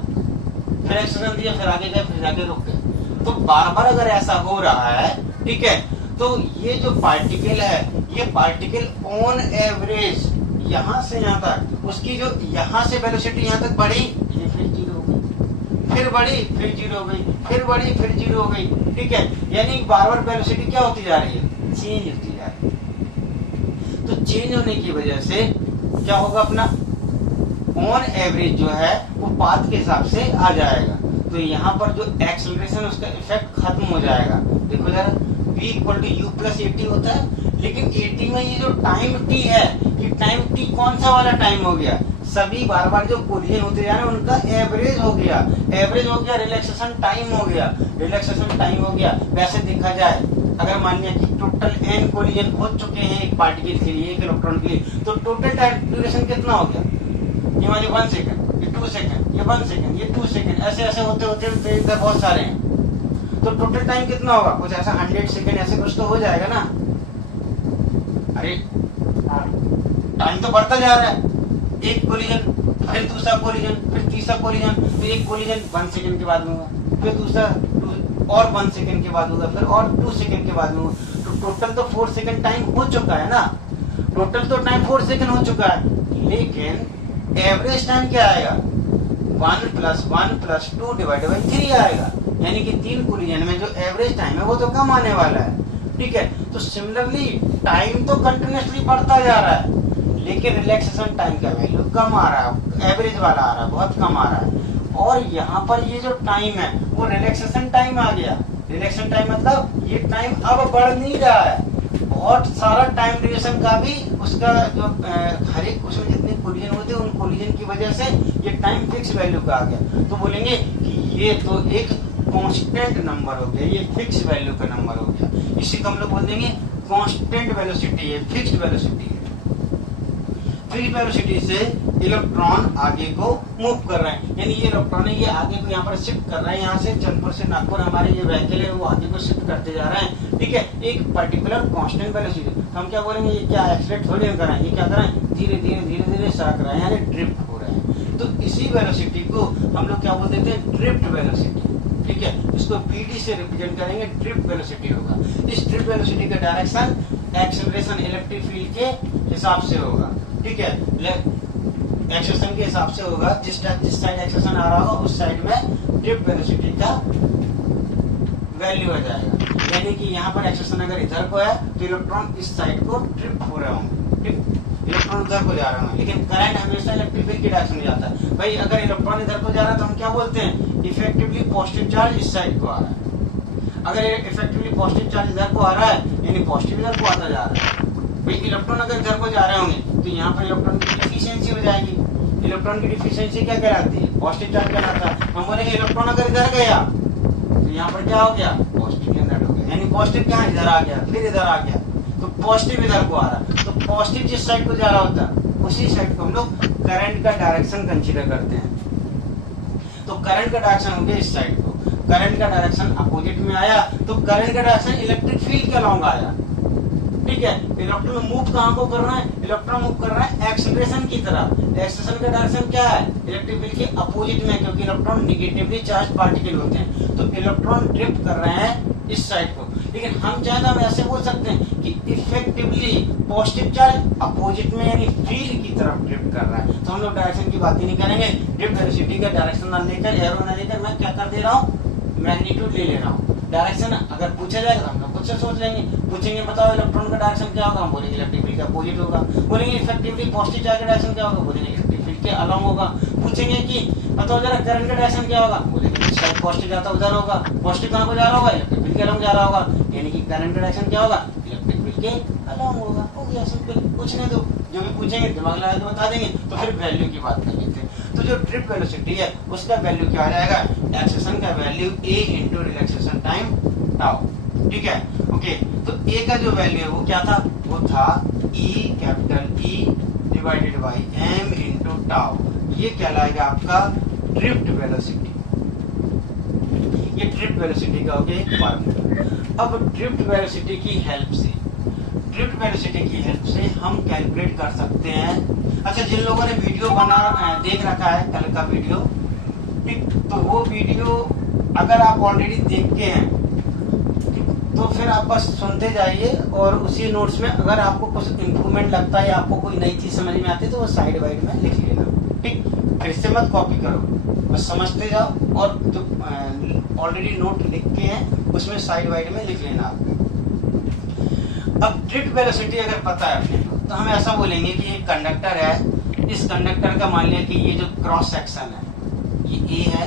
फिर एक्सेशन दिया, फिर आगे गए, फिर जाके रुक गए। तो बार बार अगर ऐसा हो रहा है, ठीक है, तो ये जो पार्टिकल है, ये पार्टिकल ऑन एवरेज यहाँ से यहाँ तक, उसकी जो यहाँ से वेलोसिटी यहाँ तक बढ़ी, ये फिर 0 हो गई, फिर बढ़ी फिर जीरो हो गई, फिर बढ़ी फिर जीरो हो गई, ठीक है। यानी बार बार वेलोसिटी क्या होती जा रही है, चेंज होती जा रही है। तो चेंज होने की वजह से क्या होगा, अपना ऑन एवरेज जो है वो पाथ के हिसाब से आ जाएगा। तो यहाँ पर जो एक्सेलरेशन उसका इफेक्ट खत्म हो जाएगा। देखो जरा, v equal to u plus a t होता है, लेकिन एटी में ये जो टाइम टी है, ये टाइम टी कौन सा वाला टाइम हो गया, सभी बार बार जो कोलिजन होते जा रहे हैं उनका एवरेज हो गया, एवरेज हो गया, रिलैक्सेशन टाइम हो गया, रिलैक्सेशन टाइम हो गया। वैसे देखा जाए अगर मान लिया कि टोटल n कोलिजन हो चुके हैं एक पार्टिकल के लिए, एक इलेक्ट्रॉन के लिए, तो टोटल टाइम ड्यूरेशन कितना हो गया, ये मान लीजिए 1 सेकंड, ये 2 सेकंड, ये 1 सेकंड, ये 2 सेकंड, ऐसे ऐसे होते होते इधर बहुत सारे हैं, तो टोटल टाइम कितना होगा, कुछ ऐसा 100 सेकंड ऐसे कुछ तो हो जाएगा ना। अरे टाइम तो बढ़ता जा रहा है, एक कोलिजन, फिर दूसरा कोलिजन, फिर तीसरा कोलिजन, फिर एक कोलिजन 1 सेकंड के बाद में होगा, फिर दूसरा और 1 सेकंड के बाद होगा, फिर और 2 सेकंड के बाद में होगा। तो टोटल तो 4 सेकंड टाइम हो चुका है ना, टोटल तो टाइम 4 सेकंड हो चुका है, लेकिन एवरेज टाइम क्या आएगा, 1 + 1 + 2 / 3 आएगा। यानी कि 3 कोलिजन में जो एवरेज टाइम है वो तो कम आने वाला है, ठीक है। तो सिमिलरली टाइम तो कंटिन्यूसली बढ़ता जा रहा है, लेकिन रिलैक्सेशन टाइम का वैल्यू कम आ रहा है, एवरेज वाला आ रहा है, बहुत कम आ रहा है। और यहाँ पर ये जो टाइम है वो रिलैक्सेशन टाइम आ गया। रिलैक्सेशन टाइम मतलब ये टाइम अब बढ़ नहीं रहा है, बहुत सारा टाइम ड्यूरेशन का भी उसका जो हर एक उसमें जितने कोलिजन होते हैं उन कोलिजन की वजह से ये टाइम फिक्स वैल्यू का आ गया। तो बोलेंगे कि ये तो एक कांस्टेंट नंबर हो गया, ये फिक्स वैल्यू का नंबर हो गया। इसी को हम लोग बोल देंगे कांस्टेंट वेलोसिटी है, फिक्स्ड वेलोसिटी है। फिक्स्ड वेलोसिटी से इलेक्ट्रॉन आगे को मूव कर रहे हैं, यानी ये इलेक्ट्रॉन है ये आगे को यहाँ पर शिफ्ट कर रहा है, यहाँ से चंदपुर से नागपुर हमारे ये व्हीकल है वो आगे को शिफ्ट करते जा रहे हैं, ठीक है, एक पर्टिकुलर कांस्टेंट वेलोसिटी। तो हम क्या बोलेंगे, ये क्या एक्सीलरेट थोड़ी कर रहे हैं, ये क्या कर रहे हैं, धीरे धीरे धीरे धीरे सरक रहे हैं, यानी ड्रिफ्ट हो रहे हैं। तो इसी वेलोसिटी को हम लोग क्या बोल देते हैं, ड्रिफ्ट वेलोसिटी, ठीक है। इसको पीडी से रिप्रेजेंट करेंगे, ड्रिफ्ट वेलोसिटी होगा। इस ड्रिफ्ट वेलोसिटी का डायरेक्शन एक्सेलरेशन इलेक्ट्रिक फील्ड के हिसाब से होगा, ठीक है, एक्सेलरेशन के हिसाब से होगा। जिस साइड एक्सेलरेशन आ रहा होगा उस साइड में ड्रिफ्ट वेलोसिटी का वैल्यू आ जाएगा। यानी कि यहाँ पर एक्सेलरेशन अगर इधर को है तो इलेक्ट्रॉन इस साइड को ड्रिफ्ट हो रहे होंगे, ठीक, इलेक्ट्रॉन उधर को जा रहे होंगे, लेकिन करंट हमेशा इलेक्ट्रिक फील्ड की डायरेक्शन में जाता है। भाई अगर इलेक्ट्रॉन इधर को जा रहा है तो हम क्या बोलते हैं, इफेक्टिवली पॉजिटिव चार्ज इस साइड को आ रहा है। अगर इफेक्टिवली पॉजिटिव चार्ज इधर को आ रहा है यानी पॉजिटिव इधर को आता जा रहा है। भाई इलेक्ट्रॉन अगर इधर को जा रहे होंगे तो यहाँ पर इलेक्ट्रॉन की डिफिशियंसी हो जाएगी। इलेक्ट्रॉन की डिफिशियंसी क्या कहलाती है, पॉजिटिव चार्ज कहलाता है। हम बोलेंगे इलेक्ट्रॉन अगर इधर गया तो यहाँ पर क्या हो गया, पॉजिटिव के अंदर हो गया, यानी पॉजिटिव क्या इधर आ गया, फिर इधर आ गया, तो पॉजिटिव इधर को आ रहा है। तो पॉजिटिव जिस साइड को जा रहा होता है उसी साइड को हम लोग करंट का डायरेक्शन कंसीडर करते हैं। तो करंट का डायरेक्शन हो गया इस साइड को, करंट का डायरेक्शन अपोजिट में आया तो करंट का डायरेक्शन इलेक्ट्रिक फील्ड के अलॉन्ग आया, ठीक है। इलेक्ट्रॉन मूव कहाँ को कर रहा है, इलेक्ट्रॉन मूव कर रहा है एक्सेलरेशन की तरफ। एक्सेलरेशन का डायरेक्शन क्या है, इलेक्ट्रिक फील्ड के अपोजिट में, क्योंकि इलेक्ट्रॉन नेगेटिवली चार्ज पार्टिकल होते हैं, तो इलेक्ट्रॉन ड्रिफ्ट कर रहे हैं इस साइड को। लेकिन हम चाहे तो हम ऐसे बोल सकते हैं कि इफेक्टिवली पॉजिटिव चार्ज अपोजिट में यानी फील्ड की तरफ ड्रिफ्ट कर रहा है। तो हम लोग डायरेक्शन की बात ही नहीं करेंगे, ड्रिफ्ट वेलोसिटी का डायरेक्शन ना लेकर, एरो ना लेकर, मैं क्या कर दे रहा हूँ, मैग्नीट्यूड ले रहा हूँ। डायरेक्शन अगर पूछा जाएगा तो हम लोग खुद से सोच लेंगे, पूछेंगे बताओ इलेक्ट्रॉन का डायरेक्शन क्या होगा, हम बोलेंगे इलेक्ट्रिक फील्ड के अपोजिट होगा। बोलेंगे इफेक्टिवली पॉजिटिव चार्ज का डायरेक्शन क्या होगा, बोलेंगे इलेक्ट्रिक फील्ड के अलॉन्ग होगा। पूछेंगे कि बताओ जरा करंट का डायरेक्शन क्या होगा, बोलेंगे इस साइड पॉजिटिव जाता उधर होगा, पॉजिटिव कहाँ को जा रहा होगा, इलेक्ट्रिक फील्ड के अलॉन्ग जा रहा होगा, यानी कि करंट का डायरेक्शन क्या होगा, इलेक्ट्रिक फील्ड के अलॉन्ग होगा। हो गया सिंपल, पूछने दो, जो भी पूछेंगे दिमाग लगा के बता देंगे। तो फिर वैल्यू की बात कर लेते हैं। तो जो ड्रिफ्ट वेलोसिटी है उसका वैल्यू क्या आ जाएगा, एक्सेलरेशन का value a into relaxation time tau, ठीक है, ओके। तो a का जो वैल्यू है वो क्या था, वो था E capital E divided by m into tau. ये कहलाएगा आपका ड्रिफ्ट वेलोसिटी। ये ड्रिफ्ट वेलोसिटी का हो गया एक फॉर्मूला। अब ड्रिफ्ट वेलोसिटी की हेल्प से, ड्रिफ्ट वेलोसिटी की हेल्प से हम कैलकुलेट कर सकते हैं। अच्छा, जिन लोगों ने वीडियो देख रखा है कल का वीडियो, ठीक, तो वो वीडियो अगर आप ऑलरेडी देख के हैं तो फिर आप बस सुनते जाइए और उसी नोट्स में अगर आपको कुछ इम्प्रूवमेंट लगता है या आपको कोई नई चीज समझ में आती है तो वो साइड वाइड में लिख लेना, ठीक, फिर से मत कॉपी करो, बस समझते जाओ और जो ऑलरेडी नोट लिख के हैं उसमें साइड वाइड में लिख लेना आप। अब ड्रिफ्ट वेलोसिटी अगर पता है अपने को तो हम ऐसा बोलेंगे कि एक कंडक्टर है, इस कंडक्टर का मान लिया कि ये जो क्रॉस सेक्शन है ये ए है,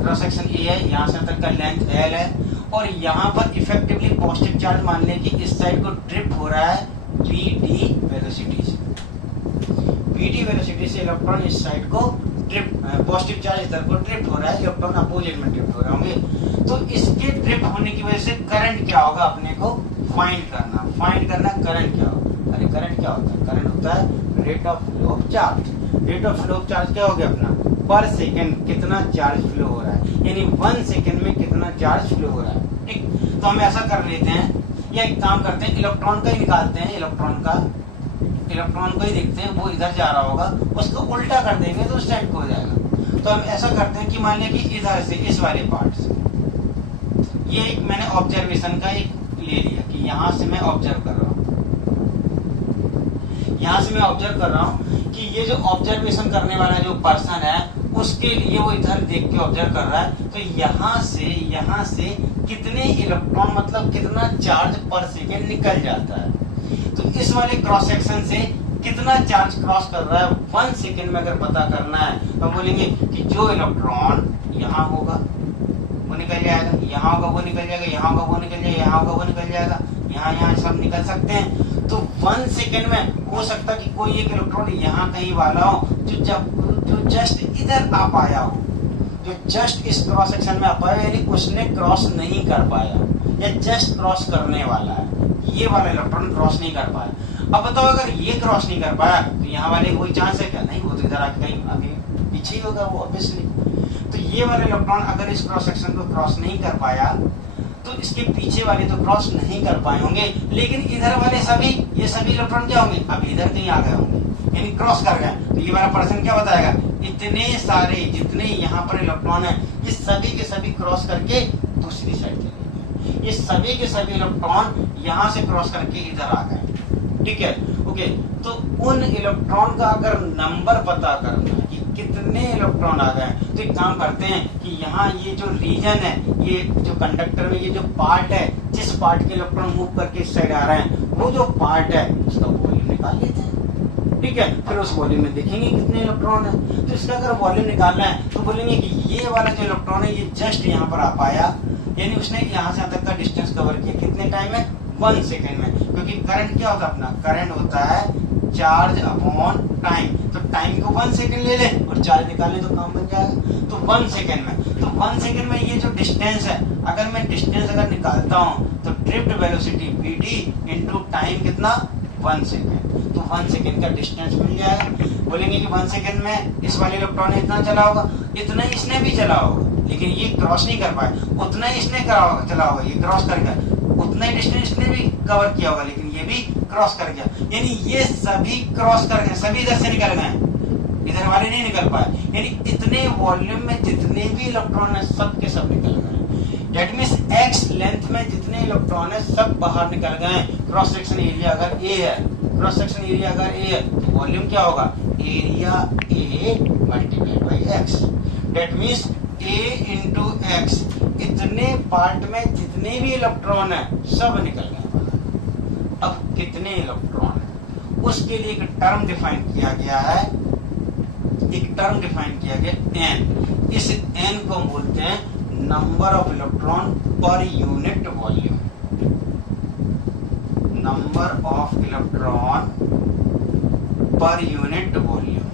क्रॉस सेक्शन ए है, यहाँ से तक का लेंथ एल है और यहाँ पर इफेक्टिवली पॉजिटिव चार्ज मान लिया कि इस साइड को ड्रिफ्ट हो रहा है वी वेलोसिटी से, वी वेलोसिटी से इलेक्ट्रॉन इस साइड को ड्रिफ्ट, पॉजिटिव चार्ज इधर को ड्रिफ्ट हो रहा है, इलेक्ट्रॉन अपोजिट में ड्रिफ्ट हो रहे होंगे। तो इसके ड्रिफ्ट होने की वजह से करंट क्या होगा अपने को फाइंड करना करंट क्या होगा। अरे करंट क्या होता है? करंट होता है rate of flow of charge. Rate of flow of charge क्या हो गया अपना? पर सेकेंड कितना चार्ज फ्लो हो रहा है, यानी 1 सेकेंड में कितना चार्ज फ्लो हो रहा है। ठीक, तो हम ऐसा कर लेते हैं या एक काम करते हैं, इलेक्ट्रॉन का ही निकालते हैं, इलेक्ट्रॉन को ही देखते हैं, वो इधर जा रहा होगा, उसको उल्टा कर देंगे तो उस साइड को हो जाएगा। तो हम ऐसा करते हैं कि मान लिया कि इधर से इस वाले पार्ट से, ये एक मैंने ऑब्जर्वेशन का एक ले लिया कि यहाँ से मैं ऑब्जर्व कर रहा हूँ, यहाँ से मैं ऑब्जर्व कर रहा हूँ कि ये जो ऑब्जर्वेशन करने वाला जो पर्सन है उसके लिए वो इधर देख के ऑब्जर्व कर रहा है। तो यहाँ से कितने इलेक्ट्रॉन मतलब कितना चार्ज पर सेकेंड निकल जाता है। तो इस वाले क्रॉस सेक्शन से कितना चार्ज क्रॉस कर रहा है 1 सेकेंड में अगर पता करना है तो बोलेंगे कि जो इलेक्ट्रॉन यहाँ होगा वो निकल जाएगा, यहाँ होगा वो निकल जाएगा, यहाँ होगा वो निकल जाएगा, यहाँ होगा वो निकल जाएगा, यहाँ सब निकल सकते हैं। तो 1 सेकेंड में हो सकता है कि कोई एक इलेक्ट्रॉन यहाँ कहीं वाला हो जो जस्ट इधर आ पाया हो, जो जस्ट इस क्रॉस सेक्शन में आ पाया, यानी उसने क्रॉस नहीं कर पाया या जस्ट क्रॉस करने वाला है, ये वाला इलेक्ट्रॉन क्रॉस नहीं कर पाया। अब बताओ अगर ये क्रॉस नहीं कर पाया तो यहाँ वाले कोई चांस है क्या? नहीं, वो तो इधर आके कहीं आगे पीछे ही होगा वो ऑब्वियसली। तो ये वाला इलेक्ट्रॉन अगर इस क्रॉस सेक्शन को क्रॉस नहीं कर पाया तो इसके पीछे वाले तो क्रॉस नहीं कर पाए होंगे, लेकिन इधर वाले सभी ये सभी इलेक्ट्रॉन क्या होंगे? अब इधर कहीं आ गए होंगे, यानी क्रॉस कर गए। तो ये वाला पर्सन क्या बताएगा? इतने सारे जितने यहाँ पर इलेक्ट्रॉन है ये सभी के सभी क्रॉस करके दूसरी साइड चले गए, ये सभी के सभी इलेक्ट्रॉन यहाँ से क्रॉस करके इधर आ गए। ठीक है, ओके। तो उन इलेक्ट्रॉन का अगर नंबर पता करना है कि कितने इलेक्ट्रॉन आ गए, तो एक काम करते हैं कि यहाँ ये जो रीजन है, ये जो कंडक्टर में ये जो पार्ट है, जिस पार्ट के इलेक्ट्रॉन मूव करके इस साइड आ रहे हैं, वो जो पार्ट है उसका वॉल्यूम निकाल लेते हैं। ठीक है, फिर उस वॉल्यूम में देखेंगे कितने इलेक्ट्रॉन है। तो इसका अगर वॉल्यूम निकालना है तो बोलेंगे कि ये वाला जो इलेक्ट्रॉन है ये जस्ट यहाँ पर आ पाया, यानी उसने यहाँ से यहाँ तक का डिस्टेंस कवर किया कितने टाइम में? 1 सेकेंड में। क्योंकि करंट क्या होता है अपना? करंट होता है चार्ज अपॉन टाइम। तो टाइम को 1 सेकेंड ले ले और चार्ज निकाल ले तो काम बन जाएगा। तो 1 सेकेंड में, तो 1 सेकेंड में ये जो डिस्टेंस है, अगर मैं डिस्टेंस अगर निकालता हूँ तो drift velocity dt into time कितना? 1 सेकेंड। तो 1 सेकेंड का डिस्टेंस मिल जाएगा। बोलेंगे कि 1 सेकेंड में इस वाले इलेक्ट्रॉन ने इतना चला होगा, इतना ही इसने भी चला होगा, लेकिन ये क्रॉस नहीं कर पाए, उतना ही इसने चला होगा, ये क्रॉस कर गया, उतना ही डिस्टेंस इसने भी कवर किया होगा, लेकिन ये भी क्रॉस कर गया, यानी ये सभी क्रॉस कर गए, सभी इधर से निकल गए, इधर वाले नहीं निकल पाए, यानी इतने वॉल्यूम में जितने भी इलेक्ट्रॉन है सब के सब निकल गए। दैट मींस x लेंथ में जितने इलेक्ट्रॉन है सब बाहर निकल गए। क्रॉस सेक्शन एरिया अगर a है, क्रॉस सेक्शन एरिया अगर a है तो वॉल्यूम क्या होगा? Area a multiplied by x। That means a into x, इतने पार्ट में जितने भी इलेक्ट्रॉन है सब निकल गए बाहर। अब कितने इलेक्ट्रॉन है उसके लिए एक टर्म डिफाइन किया गया है, एक टर्म डिफाइन किया गया n। इस n को हम बोलते हैं number of electron per unit volume. Number of electron per unit volume,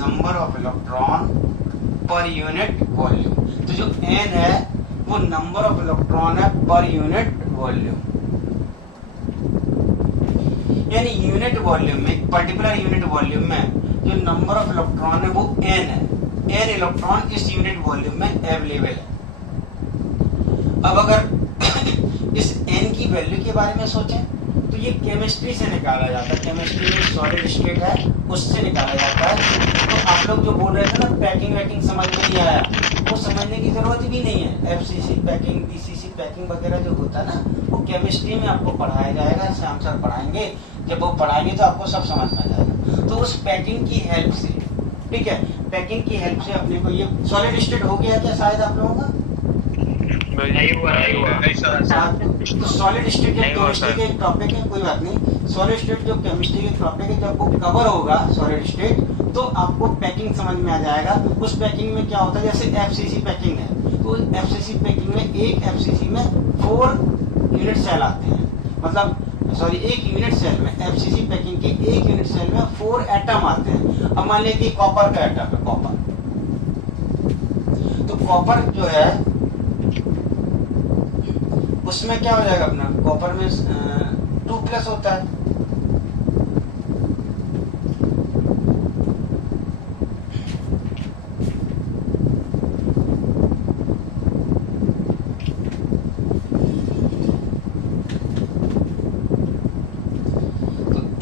number of electron per unit volume. तो जो n है वो नंबर ऑफ इलेक्ट्रॉन है पर यूनिट वॉल्यूम, यानी यूनिट वॉल्यूम में, पर्टिकुलर यूनिट वॉल्यूम में जो नंबर ऑफ इलेक्ट्रॉन है वो n है। n इलेक्ट्रॉन इस यूनिट वॉल्यूम में अवेलेबल है। अब अगर इस n की वैल्यू के बारे में सोचें तो ये केमिस्ट्री से निकाला जाता है, केमिस्ट्री में सॉलिड स्टेट है उससे निकाला जाता है। तो आप लोग जो बोल रहे थे ना पैकिंग वैकिंग समझ में नहीं आया, वो समझने की जरूरत भी नहीं है। FCC पैकिंग, BCC पैकिंग वगैरह जो होता है ना वो केमिस्ट्री में आपको पढ़ाया जाएगा, श्याम सर पढ़ाएंगे। जब वो पढ़ाएंगे तो आपको सब समझ में आ जाएगा। तो उस पैकिंग की हेल्प से, ठीक है, पैकिंग की हेल्प से अपने को ये सॉलिड स्टेट हो गया क्या शायद आप लोगों का? नहीं हुआ तो सॉलिड स्टेट जो केमिस्ट्री के टॉपिक है, कोई बात नहीं, सॉलिड स्टेट जो केमिस्ट्री के टॉपिक है, जब वो कवर होगा सॉलिड स्टेट तो आपको पैकिंग समझ में आ जाएगा। उस पैकिंग में क्या होता है, जैसे एफसीसी पैकिंग है, तो एफसीसी पैकिंग में एक एफसीसी में 4 यूनिट सेल आते हैं, मतलब सॉरी एक यूनिट सेल में, एफसीसी पैकिंग के एक यूनिट सेल में 4 एटम आते हैं। अब मान लीजिए कि कॉपर का एटम है, कॉपर, तो कॉपर जो है उसमें क्या हो जाएगा अपना, कॉपर में 2+ होता है,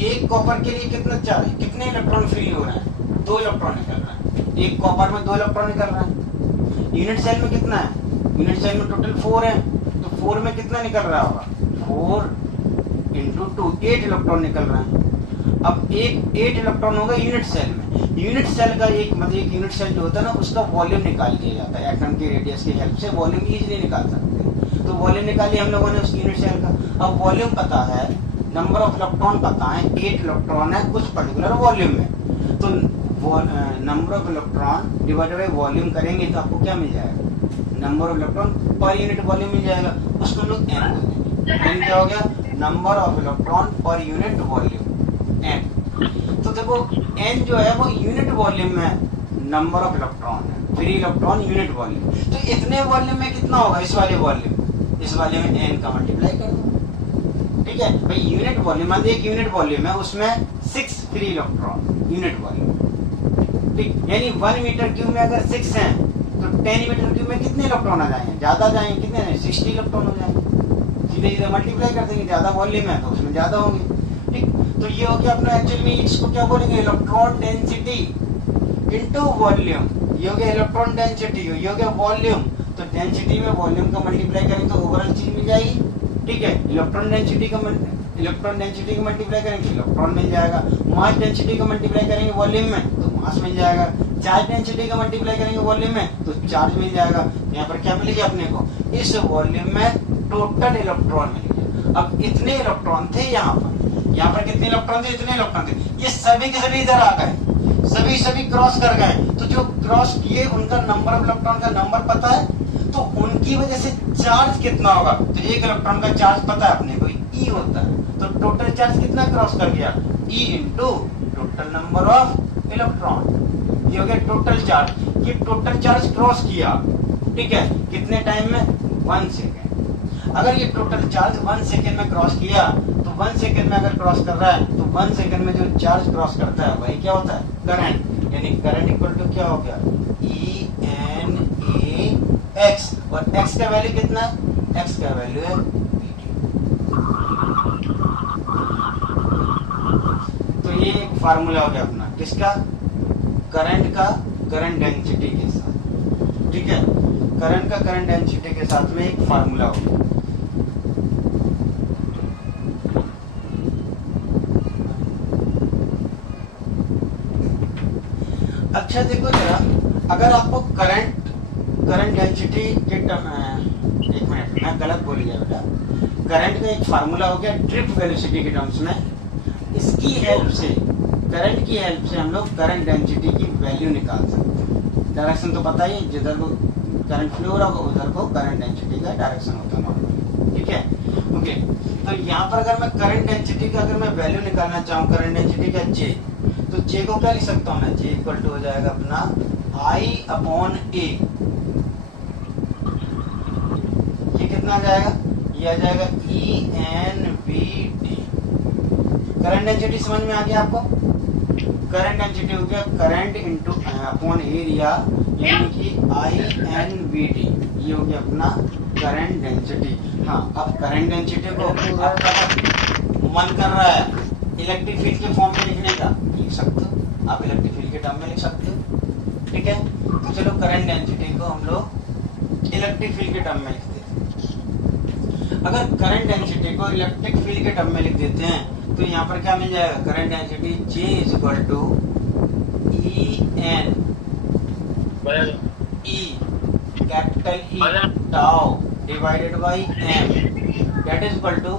एक कॉपर के लिए कितने इलेक्ट्रॉन फ्री हो रहे हैं? 2 इलेक्ट्रॉन निकल रहा है, एक कॉपर में 2 इलेक्ट्रॉन निकल रहा है। यूनिट सेल में कितना है? यूनिट सेल में टोटल 4 है, तो 4 में कितना निकल रहा होगा? 4 × 2 8 इलेक्ट्रॉन निकल रहा है। अब 8 इलेक्ट्रॉन होगा यूनिट सेल में। यूनिट सेल का एक मतलब एक यूनिट सेल जो होता है ना, उसका वॉल्यूम निकाल दिया जाता है, एटम के रेडियस की हेल्प से वॉल्यूम इजीली निकाल सकते हैं। तो वॉल्यूम निकालिए हम लोगों ने उस यूनिट सेल का। अब वॉल्यूम पता है, नंबर ऑफ इलेक्ट्रॉन पता है, 8 इलेक्ट्रॉन है कुछ पर्टिकुलर वॉल्यूम में, तो number of electron divided by volume करेंगे तो आपको क्या मिल जाएगा? Number of electron per unit volume मिल जाएगा, उसको हम लोग एन बोलते हैं। एन क्या हो गया? Number of electron per unit volume, n. तो देखो एन जो है वो यूनिट वॉल्यूम में नंबर ऑफ इलेक्ट्रॉन है, फ्री इलेक्ट्रॉन यूनिट वॉल्यूम। तो इतने वॉल्यूम में कितना होगा? इस वाले वॉल्यूम, इस वाले में एन का मल्टीप्लाई कर दो, ठीक है भाई। यूनिट वॉल्यूम मान एक यूनिट वॉल्यूम है, उसमें 6 फ्री इलेक्ट्रॉन यूनिट वॉल्यूम, ठीक। यानी 1 मीटर क्यूब में अगर 6 हैं तो 10 मीटर क्यूब में कितने इलेक्ट्रॉन आ जाएंगे? ज्यादा जाएंगे, कितने नहीं, 60 इलेक्ट्रॉन हो जाएंगे। सीधे सीधे मल्टीप्लाई कर देंगे, ज्यादा वॉल्यूम है तो उसमें ज्यादा होंगे, ठीक। तो ये हो गया अपना, एक्चुअली में इसको क्या बोलेंगे? Electron density into volume. ये हो गया इलेक्ट्रॉन डेंसिटी, ये हो गया वॉल्यूम। तो डेंसिटी में वॉल्यूम का मल्टीप्लाई करेंगे तो ओवरऑल चीज मिल जाएगी, ठीक है। इलेक्ट्रॉन डेंसिटी का मल्टीप्लाई करेंगे इलेक्ट्रॉन मिल जाएगा। मास डेंसिटी का मल्टीप्लाई करेंगे वॉल्यूम में तो मास मिल जाएगा। चार्ज डेंसिटी का मल्टीप्लाई करेंगे वॉल्यूम में तो चार्ज मिल जाएगा। यहाँ पर क्या मिलेगा अपने को? इस वॉल्यूम में टोटल इलेक्ट्रॉन मिल गया। अब इतने इलेक्ट्रॉन थे यहाँ पर कितने इलेक्ट्रॉन थे? इतने इलेक्ट्रॉन थे। ये सभी के सभी इधर आ गए, सभी क्रॉस कर गए। तो जो क्रॉस किए उनका नंबर ऑफ इलेक्ट्रॉन का नंबर पता है, तो उनकी वजह से चार्ज कितना होगा? तो एक इलेक्ट्रॉन का चार्ज पता है अपने को, ई होता है। तो टोटल चार्ज कितना क्रॉस कर गया? E into total number of electron. ये हो गया टोटल चार्ज। ये टोटल चार्ज क्रॉस किया, ठीक है, कितने टाइम में? 1 सेकेंड। अगर ये टोटल चार्ज 1 सेकेंड में क्रॉस किया तो 1 सेकेंड में अगर क्रॉस कर रहा है तो 1 सेकेंड में जो चार्ज क्रॉस करता है वही क्या होता है? करंट। यानी करंट इक्वल टू क्या हो गया? E n a x. और एक्स का वैल्यू कितना है? एक्स का वैल्यू है तो ये एक फार्मूला हो गया अपना, किसका? करंट का करंट डेंसिटी के साथ, ठीक है। करंट का करंट डेंसिटी के साथ में एक फार्मूला हो गया। अच्छा देखो जरा, अगर आपको करंट डेंसिटी के एक मिनट मैं गलत बोल गया बेटा। करंट का एक फार्मूला हो गया ड्रिफ्ट वेलोसिटी के टर्म्स में। इसकी हेल्प से, करंट की हेल्प से हम लोग करंट डेंसिटी की वैल्यू निकाल सकते हैं। डायरेक्शन तो पता ही, जिधर को करंट फ्लो हो रहा होगा उधर को करंट डेंसिटी का डायरेक्शन होता है नॉर्मली, ठीक है। ओके, तो यहाँ पर अगर मैं करंट डेंसिटी का अगर मैं वैल्यू निकालना चाहूँ, करंट डेंसिटी का जे, तो जे को क्या लिख सकता हूँ मैं? जे इक्वल टू हो जाएगा अपना I/A। ये कितना आ जाएगा? ये आ जाएगा EnVd। करंट डेंसिटी समझ में आ गया आपको? करंट डेंसिटी हो गया करंट इंटू अपॉन एरिया, यानी कि InVd। ये हो गया अपना करंट डेंसिटी। हाँ, अब करंट डेंसिटी को आपका मन कर रहा है इलेक्ट्रिक फील्ड के फॉर्म में लिखने का, लिख सकते हो आप, इलेक्ट्रिक फील्ड के टर्म में लिख सकते हो, ठीक है। तो चलो करंट डेंसिटी को हम लोग इलेक्ट्रिक फील्ड के टर्म में लिखते हैं। अगर करंट डेंसिटी को इलेक्ट्रिक फील्ड के टर्म में लिख देते हैं तो यहाँ पर क्या मिल जाएगा, current density J is equal to EN E capital E tau divided by M that is equal to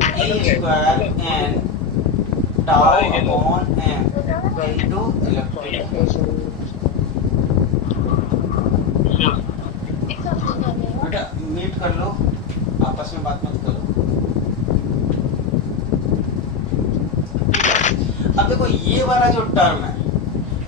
E square N tau upon M into electric. बेटा मीट कर लो, आपस में बात मत करो। अब देखो ये वाला जो टर्म है,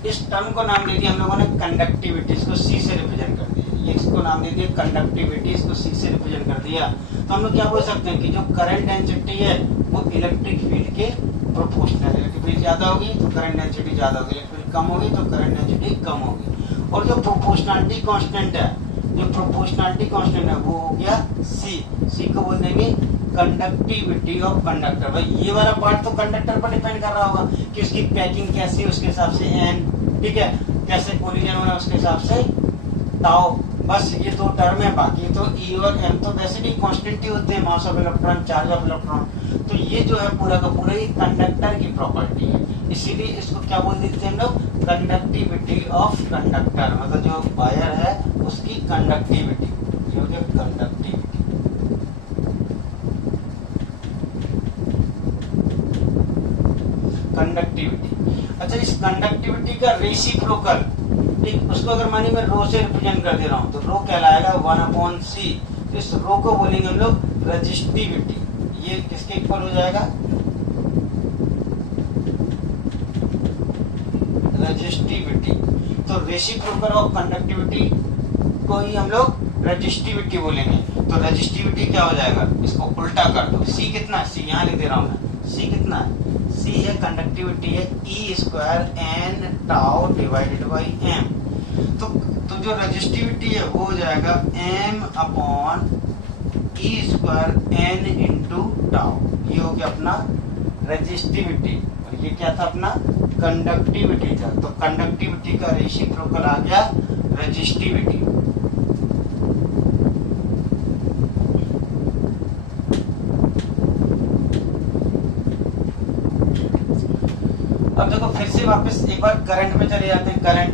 इस टर्म को नाम दे दिया हम लोगों ने कंडक्टिविटी, इसको C से रिप्रेजेंट कर दिया। इसको नाम दे दिया कंडक्टिविटी, इसको C से रिप्रेजेंट कर दिया। तो हम लोग क्या बोल सकते हैं कि जो करंट डेंसिटी है वो इलेक्ट्रिक फील्ड के प्रोपोर्शनल। इलेक्ट्रिक फील्ड ज्यादा होगी तो करंट डेंसिटी ज्यादा होगी, इलेक्ट्रिक फील्ड कम होगी तो करंट डेंसिटी कम होगी। और जो प्रोपोर्शनलिटी कांस्टेंट है, जो प्रोपोर्शनलिटी कांस्टेंट है वो हो गया C को बोल देंगे कंडक्टिविटी ऑफ कंडक्टर। भाई ये वाला पार्ट तो कंडक्टर पर डिपेंड कर रहा होगा कि उसकी पैकिंग कैसी है, उसके हिसाब से N, ठीक है, कैसे कोलिजन हो रहा है उसके हिसाब से टाउ। बस ये दो टर्म है, बाकी तो E और M तो वैसे भी कांस्टेंट ही होते हैं, mass of electron, charge of electron. तो ये जो है पूरा का पूरा ही कंडक्टर की प्रॉपर्टी है, इसीलिए इसको क्या बोल देते हैं हम लोग, कंडक्टिविटी ऑफ कंडक्टर। मतलब जो वायर है उसकी कंडक्टिविटी, जो कि कंडक्टिविटी। कंडक्टिविटी, अच्छा इस कंडक्टिविटी का रेसिप्रोकल, ठीक, उसको अगर मानिए मैं रो से रिप्रेजेंट कर दे रहा हूँ तो रो कहलाएगा 1/C। तो इस रो को बोलेंगे हम लोग रेजिस्टिविटी। ये किसके इक्वल हो जाएगा, रेजिस्टिविटी। तो रेसिप्रोकल ऑफ कंडक्टिविटी को ही हम लोग रेजिस्टिविटी बोलेंगे। तो रेजिस्टिविटी क्या हो जाएगा, इसको उल्टा कर दो। C कितना है, C यहाँ लिख दे रहा हूँ मैं, C कितना है, C है कंडक्टिविटी है E square N tau divided by M। तो जो रेजिस्टिविटी है वो हो जाएगा M upon E square N into tau. ये हो गया अपना रेजिस्टिविटी, और ये क्या था अपना कंडक्टिविटी था। तो कंडक्टिविटी का रेसिप्रोकल आ गया रेजिस्टिविटी। अब देखो फिर से वापस एक बार करंट में चले जाते हैं। करंट,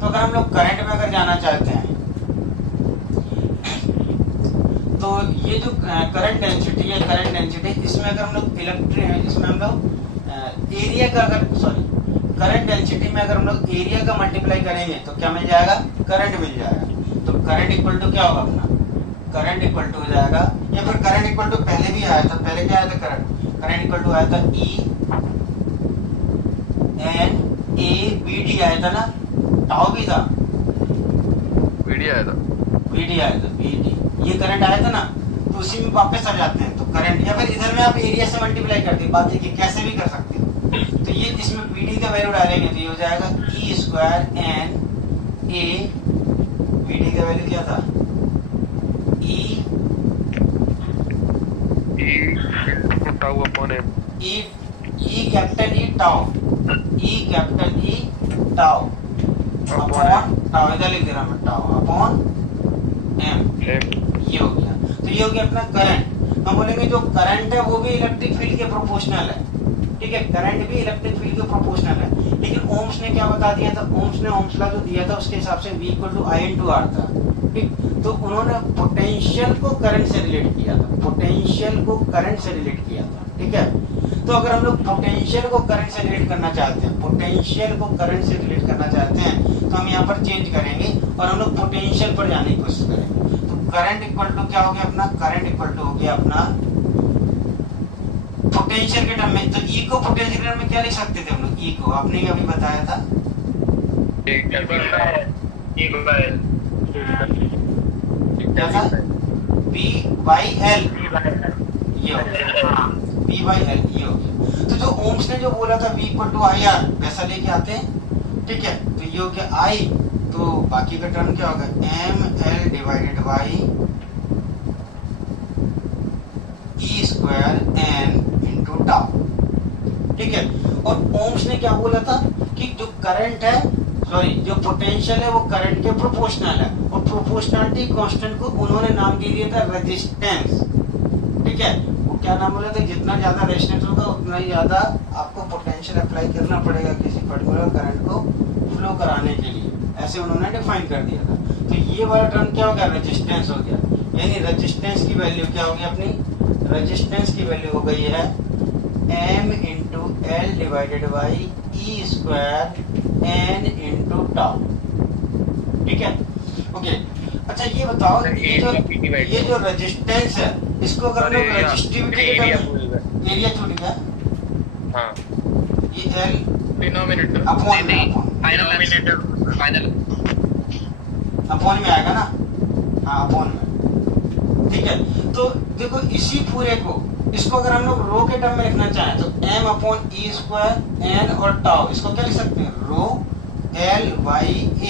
तो अगर हम लोग करंट में अगर जाना चाहते हैं तो ये जो करंट डेंसिटी है, करंट डेंसिटी, इसमें अगर हम लोग इलेक्ट्रिक, इसमें हम लोग एरिया का, अगर सॉरी करंट डेंसिटी में अगर हम लोग एरिया का मल्टीप्लाई करेंगे तो क्या मिल जाएगा, करंट मिल जाएगा। तो करंट इक्वल टू क्या होगा अपना, करंट इक्वल टू हो जाएगा, या फिर करंट इक्वल टू पहले भी आया था, पहले क्या आया था, करंट इक्वल टू आया था E N A B D आया था ना, टाउ भी था, वीडियो आया था, BD आया था, BD, ये करंट आया था ना। तो उसी में वापस आ जाते हैं। तो करंट, या फिर इधर में आप एरिया से मल्टीप्लाई करते हैं, बात देखिए कैसे भी कर सकते हो। तो ये इसमें BD का वैल्यू डालेंगे तो ये हो जाएगा E square N A, BD का वैल्यू क्या था, E into tau upon m. E capital E tau, E capital E tau upon tau, इधर लिख दे रहा मैं, टाउ अपॉन M। ये हो गया। तो ये हो गया अपना करंट। हम बोलेंगे जो करंट है वो भी इलेक्ट्रिक फील्ड के प्रोपोर्शनल है, ठीक है, करंट भी इलेक्ट्रिक फील्ड के प्रोपोर्शनल है। लेकिन ओम्स ने क्या बता दिया था, ओम्स ने ओम्स लॉ जो दिया था उसके हिसाब से V equal to I into R था, ठीक। तो उन्होंने पोटेंशियल को करंट से रिलेट किया था, पोटेंशियल को करंट से रिलेट किया था, ठीक है। तो अगर हम लोग पोटेंशियल को करंट से रिलेट करना चाहते हैं, पोटेंशियल को करंट से रिलेट करना चाहते हैं तो हम यहाँ पर चेंज करेंगे और हम लोग पोटेंशियल पर जाने की कोशिश करेंगे। तो करंट इक्वल टू क्या हो गया अपना, करंट इक्वल टू हो गया अपना पोटेंशियल के टर्म में। तो E को पोटेंशियल के टर्म में क्या लिख सकते थे हम लोग, E को आपने ही अभी बताया था, क्या था, P बाई L, ये हो गया P बाई L, ये हो गया। तो जो ओम्स ने जो बोला था V इक्वल टू IR वैसा लेके आते हैं, ठीक है। तो ये हो गया I, तो बाकी का टर्म क्या होगा, ML divided by E square N into tau, ठीक है। और ओम्स ने क्या बोला था कि जो करंट है, सॉरी जो पोटेंशियल है वो करंट के प्रोपोर्शनल है, और प्रोपोर्शनलिटी कांस्टेंट को उन्होंने नाम दे दिया था रेजिस्टेंस, ठीक है। वो क्या नाम बोला था, जितना ज्यादा रेजिस्टेंस होगा उतना ही ज्यादा आपको पोटेंशियल अप्लाई करना पड़ेगा किसी पर्टिकुलर करंट को फ्लो कराने के लिए, ऐसे उन्होंने डिफाइन कर दिया था। तो ये वाला टर्म क्या हो गया, रेजिस्टेंस हो गया। यानी रेजिस्टेंस की वैल्यू क्या होगी अपनी, रेजिस्टेंस की वैल्यू हो गई है m into l divided by e square n into tau. ठीक है, ओके। अच्छा ये बताओ, ये जो रेजिस्टेंस है इसको अगर हम लोग रेजिस्टिविटी के टर्म, एरिया छूट गया, हाँ ये एल डिनोमिनेटर फाइनल अपॉन में आएगा ना, हाँ अपॉन में। ठीक है, तो देखो इसी पूरे को, इसको अगर हम लोग रो के टर्म में लिखना चाहें तो m upon E square N और टाउ, इसको क्या लिख सकते हैं, rho L by A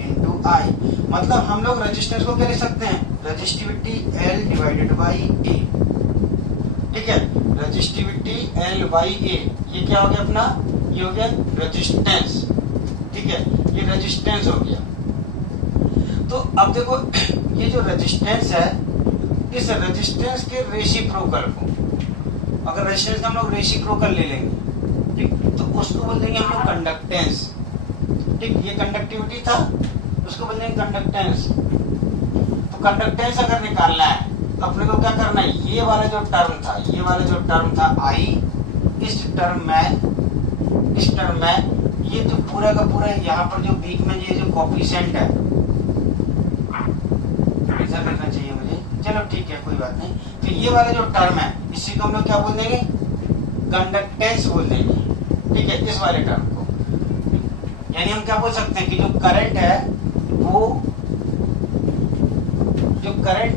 into I. मतलब हम लोग रेजिस्टेंस को क्या लिख सकते हैं, resistivity L divided by A. ठीक है, रेजिस्टिविटी एल बाई ए, ये क्या हो गया अपना, ये हो गया रेजिस्टेंस। ठीक है, ये रेजिस्टेंस हो गया। तो अब देखो ये जो रेजिस्टेंस है, इस रेजिस्टेंस के रेसिप्रोकल को, अगर रेजिस्टेंस का हम लोग रेसिप्रोकल ले लेंगे, ठीक, तो उसको बोल देंगे हम लोग कंडक्टेंस। ठीक, ये कंडक्टिविटी था, उसको बोल देंगे कंडक्टेंस। तो कंडक्टेंस अगर निकालना है तो अपने को क्या करना है, ये वाला जो टर्म था, ये वाला जो टर्म था आई, इस टर्म में ये जो पूरा का पूरा यहाँ पर जो बीच में ये जो कोफिशिएंट है, ऐसा करना चाहिए मुझे, चलो ठीक है कोई बात नहीं। तो ये वाला जो टर्म है इसी को हम लोग क्या बोल देंगे, कंडक्टेंस बोल देंगे। ठीक है, इस वाले टर्म को, यानी हम क्या बोल सकते हैं कि जो करंट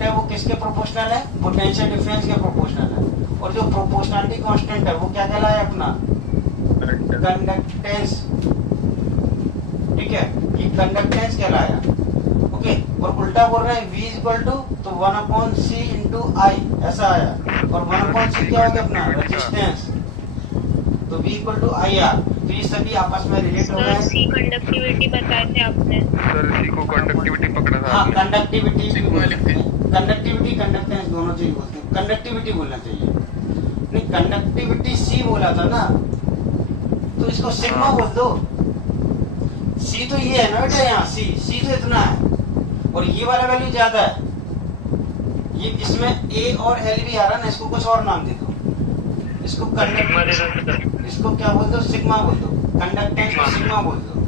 है वो किसके प्रोपोर्शनल है, पोटेंशियल डिफरेंस के प्रोपोर्शनल है। और जो प्रोपोर्शनलिटी कांस्टेंट है वो क्या कहलाया अपना, कंडक्टेंस। ठीक है, ये कंडक्टेंस कहलाया। ओके, और उल्टा बोल रहे हैं v इक्वल टू, तो 1/c इंटू आई ऐसा आया, और 1/c क्या हो गया अपना रेजिस्टेंस, तो v equal to I R. तो ये सभी आपस में रिलेट हो गए। सी कंडक्टिविटी बताए थे आपने, सर इसी को कंडक्टिविटी पकड़ा था हाँ, आपने। कंडक्टिविटी कंडक्टेंस दोनों चीज बोलते हैं, कंडक्टिविटी बोलना चाहिए। नहीं, कंडक्टिविटी सी बोला था ना, तो इसको सिग्मा बोल दो। सी तो ये है ना बेटा, यहाँ सी तो इतना है, और ये वाला वैल्यू ज्यादा है, ये इसमें ए और एल भी आ रहा है ना, इसको कुछ और नाम दे दो, इसको इसको क्या बोल दो, सिग्मा बोल दो, कंडक्टेंस को सिग्मा बोल दो।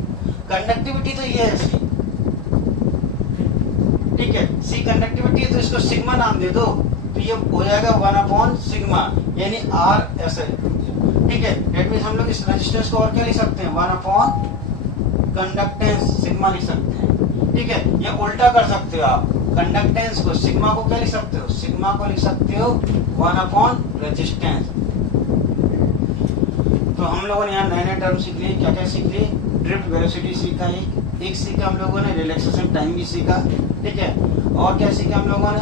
कंडक्टिविटी तो ये है सी, ठीक है, सी कंडक्टिविटी है तो इसको सिग्मा नाम दे दो, तो ये हो जाएगा 1/सिग्मा, यानी आर ऐसा। ठीक है, डेट मींस हम लोग इस रेजिस्टेंस को और क्या लिख सकते हैं, 1/कंडक्टेंस सिग्मा लिख सकते हैं। ठीक है, ये उल्टा कर सकते हो आप, कंडक्टेंस को सिग्मा को क्या लिख सकते हो, सिग्मा को लिख सकते हो 1/रेजिस्टेंस। तो हम लोगों ने यहाँ नए नए टर्म सीख लिए, क्या क्या सीख लिए, ड्रिफ्ट वेलोसिटी सीखा, एक सीखा हम लोगों ने, रिलैक्सेशन टाइम भी सीखा। ठीक है, और क्या सीखा हम लोगों ने,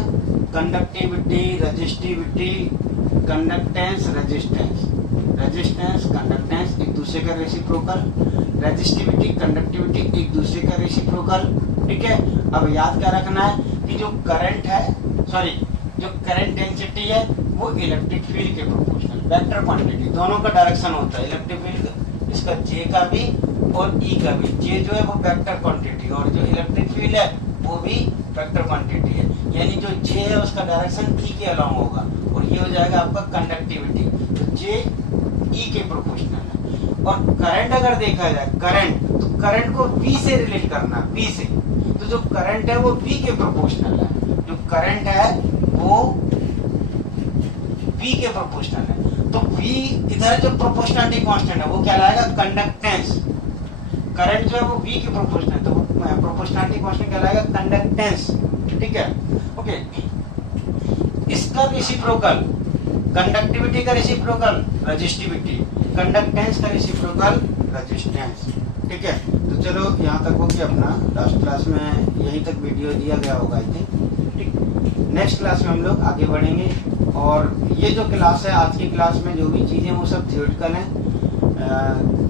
conductivity, resistivity, conductance, resistance, conductance एक दूसरे का रेसिप्रोकल, रेजिस्टिविटी, कंडक्टिविटी एक दूसरे का रेसिप्रोकल। ठीक है, अब याद क्या रखना है कि जो करंट डेंसिटी है वो इलेक्ट्रिक फील्ड के प्रोपोर्शनल, वेक्टर क्वांटिटी, दोनों का डायरेक्शन होता है। इलेक्ट्रिक फील्ड इसका जे का भी और ई का भी, जे जो है वो वेक्टर क्वांटिटी, और जो इलेक्ट्रिक फील्ड है वो भी वेक्टर क्वांटिटी है, यानी जो जे है उसका डायरेक्शन ई के अलावा होगा, और ये हो जाएगा आपका कंडक्टिविटी, तो जे ई के प्रोपोर्शनल है। और करंट अगर देखा जाए, तो करंट को V से रिलेट करना, V से, तो जो करंट है वो V के प्रोपोर्शनल है, जो करंट है वो V के प्रोपोर्शनल है। तो V इधर जो प्रोपोर्शनलिटी कांस्टेंट है वो क्या लाएगा, कंडक्टेंस। करंट जो है वो V के प्रोपोर्शनल है, तो प्रोपोर्शनलिटी कांस्टेंट क्या लाएगा, कंडक्टेंस। ठीक है, ओके। इसका रेसिप्रोकल, कंडक्टिविटी का रेसिप्रोकल रेजिस्टिविटी, कंडक्टेंस का रेसिप्रोकल रेजिस्टेंस। ठीक है, तो चलो यहाँ तक हो गया अपना, लास्ट क्लास में यहीं तक वीडियो दिया गया होगा आई थिंक। ठीक, नेक्स्ट क्लास में हम लोग आगे बढ़ेंगे, और ये जो क्लास है, आज की क्लास में जो भी चीज़ें वो सब थ्योरेटिकल हैं।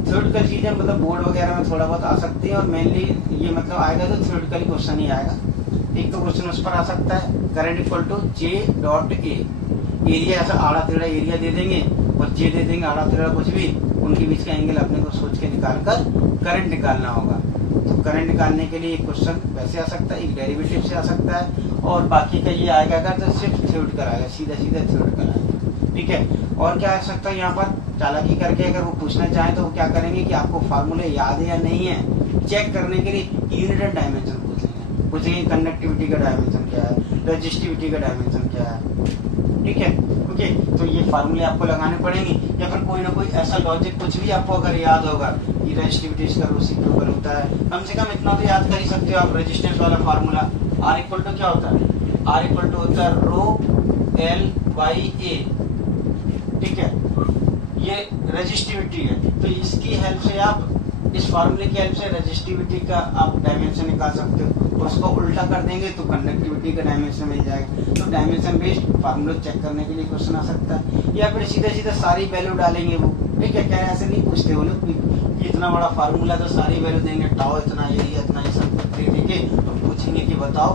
थ्योरेटिकल चीज़ें मतलब बोर्ड वगैरह में थोड़ा बहुत आ सकती है, और मेनली ये मतलब आएगा तो थ्योरेटिकली क्वेश्चन ही आएगा। एक तो क्वेश्चन उस पर आ सकता है, current equal to J.A, area ऐसा आड़ा टेढ़ा एरिया दे देंगे और जे दे देंगे आड़ा टेढ़ा कुछ भी, उनके बीच का एंगल अपने को सोच के निकाल कर करंट निकालना होगा। तो करंट निकालने के लिए क्वेश्चन वैसे आ सकता है, एक डेरिवेटिव से आ सकता है, और बाकी का ये आएगा अगर तो सिर्फ थ्योरेटिकल कराएगा, सीधा सीधा थ्योरेटिकल कराएगा। ठीक है, और क्या आ सकता है यहाँ पर चालाकी करके अगर वो पूछना चाहें तो वो क्या करेंगे कि आपको फार्मूले याद है या नहीं है चेक करने के लिए यूनिट डायमेंशन पूछेंगे कंडक्टिविटी का डायमेंशन क्या है, रेजिस्टिविटी का डायमेंशन क्या है। ठीक है, ओके, तो ये फार्मूले आपको लगाने पड़ेंगे, या फिर कोई ना कोई ऐसा लॉजिक कुछ भी आपको अगर याद होगा कि रेजिस्टिविटी इसका रेसिप्रोकल होता है, कम से कम इतना तो याद कर ही सकते हो आप। रेजिस्टेंस वाला फार्मूला R इक्वल टू क्या होता है, R इक्वल टू होता है रो L बाई A। ठीक है, ये रेजिस्टिविटी है, तो इसकी हेल्प से आप, इस फार्मूले की हेल्प से रेजिस्टिविटी का आप डायमेंशन निकाल सकते हो, और उसको उल्टा कर देंगे तो कंडक्टिविटी का डायमेंशन मिल जाएगा। तो डायमेंशन बेस्ड फार्मूला चेक करने के लिए क्वेश्चन आ सकता है, या फिर सीधे सीधे सारी वैल्यू डालेंगे वो। ठीक है, क्या ऐसे नहीं पूछते वो लोग कि इतना बड़ा फार्मूला तो सारी वैल्यू देंगे, टाउ इतना, एरिया इतना, ये सब दे के तो पूछेंगे कि बताओ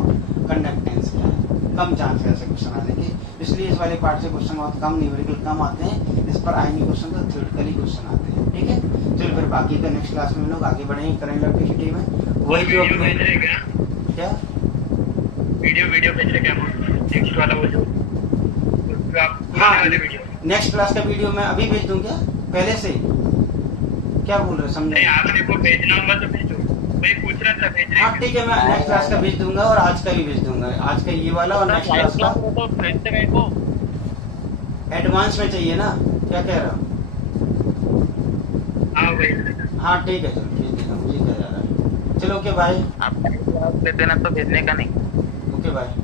कंडक्टेंस क्या है। कम चांस है ऐसे क्वेश्चन आने के, इसलिए इस वाले पार्ट से क्वेश्चन बहुत कम, न्यूमेरिकल कम आते हैं, इस पर आएंगे क्वेश्चन तो थ्योरेटिकली क्वेश्चन आते हैं। ठीक है, चलो फिर बाकी का नेक्स्ट क्लास में हम लोग आगे बढ़ेंगे करंट इलेक्ट्रिसिटी में। वही जो वीडियो भेज रहे क्या? क्या वीडियो भेज रहे क्या? नेक्स्ट वाला वो जो आप हाँ, वाले वीडियो। नेक्स्ट क्लास का वीडियो मैं अभी भेज दूं क्या, पहले से? क्या बोल रहे समझे? नहीं, आपने को भेजना होगा तो भेजो, मैं पूछ रहा था भेज रहे हाँ ठीक है, मैं नेक्स्ट क्लास का भेज दूंगा और आज का भी भेज दूंगा, आज का ये वाला और नेक्स्ट क्लास का। तो भेजते गए को एडवांस में चाहिए ना, क्या कह रहा हूँ? हाँ भेज देना। हाँ ठीक है, चलो भेज देना, मुझे क्या जा रहा है। चलो ओके बाय। आप देते ना तो भेजने का नहीं। Okay bye.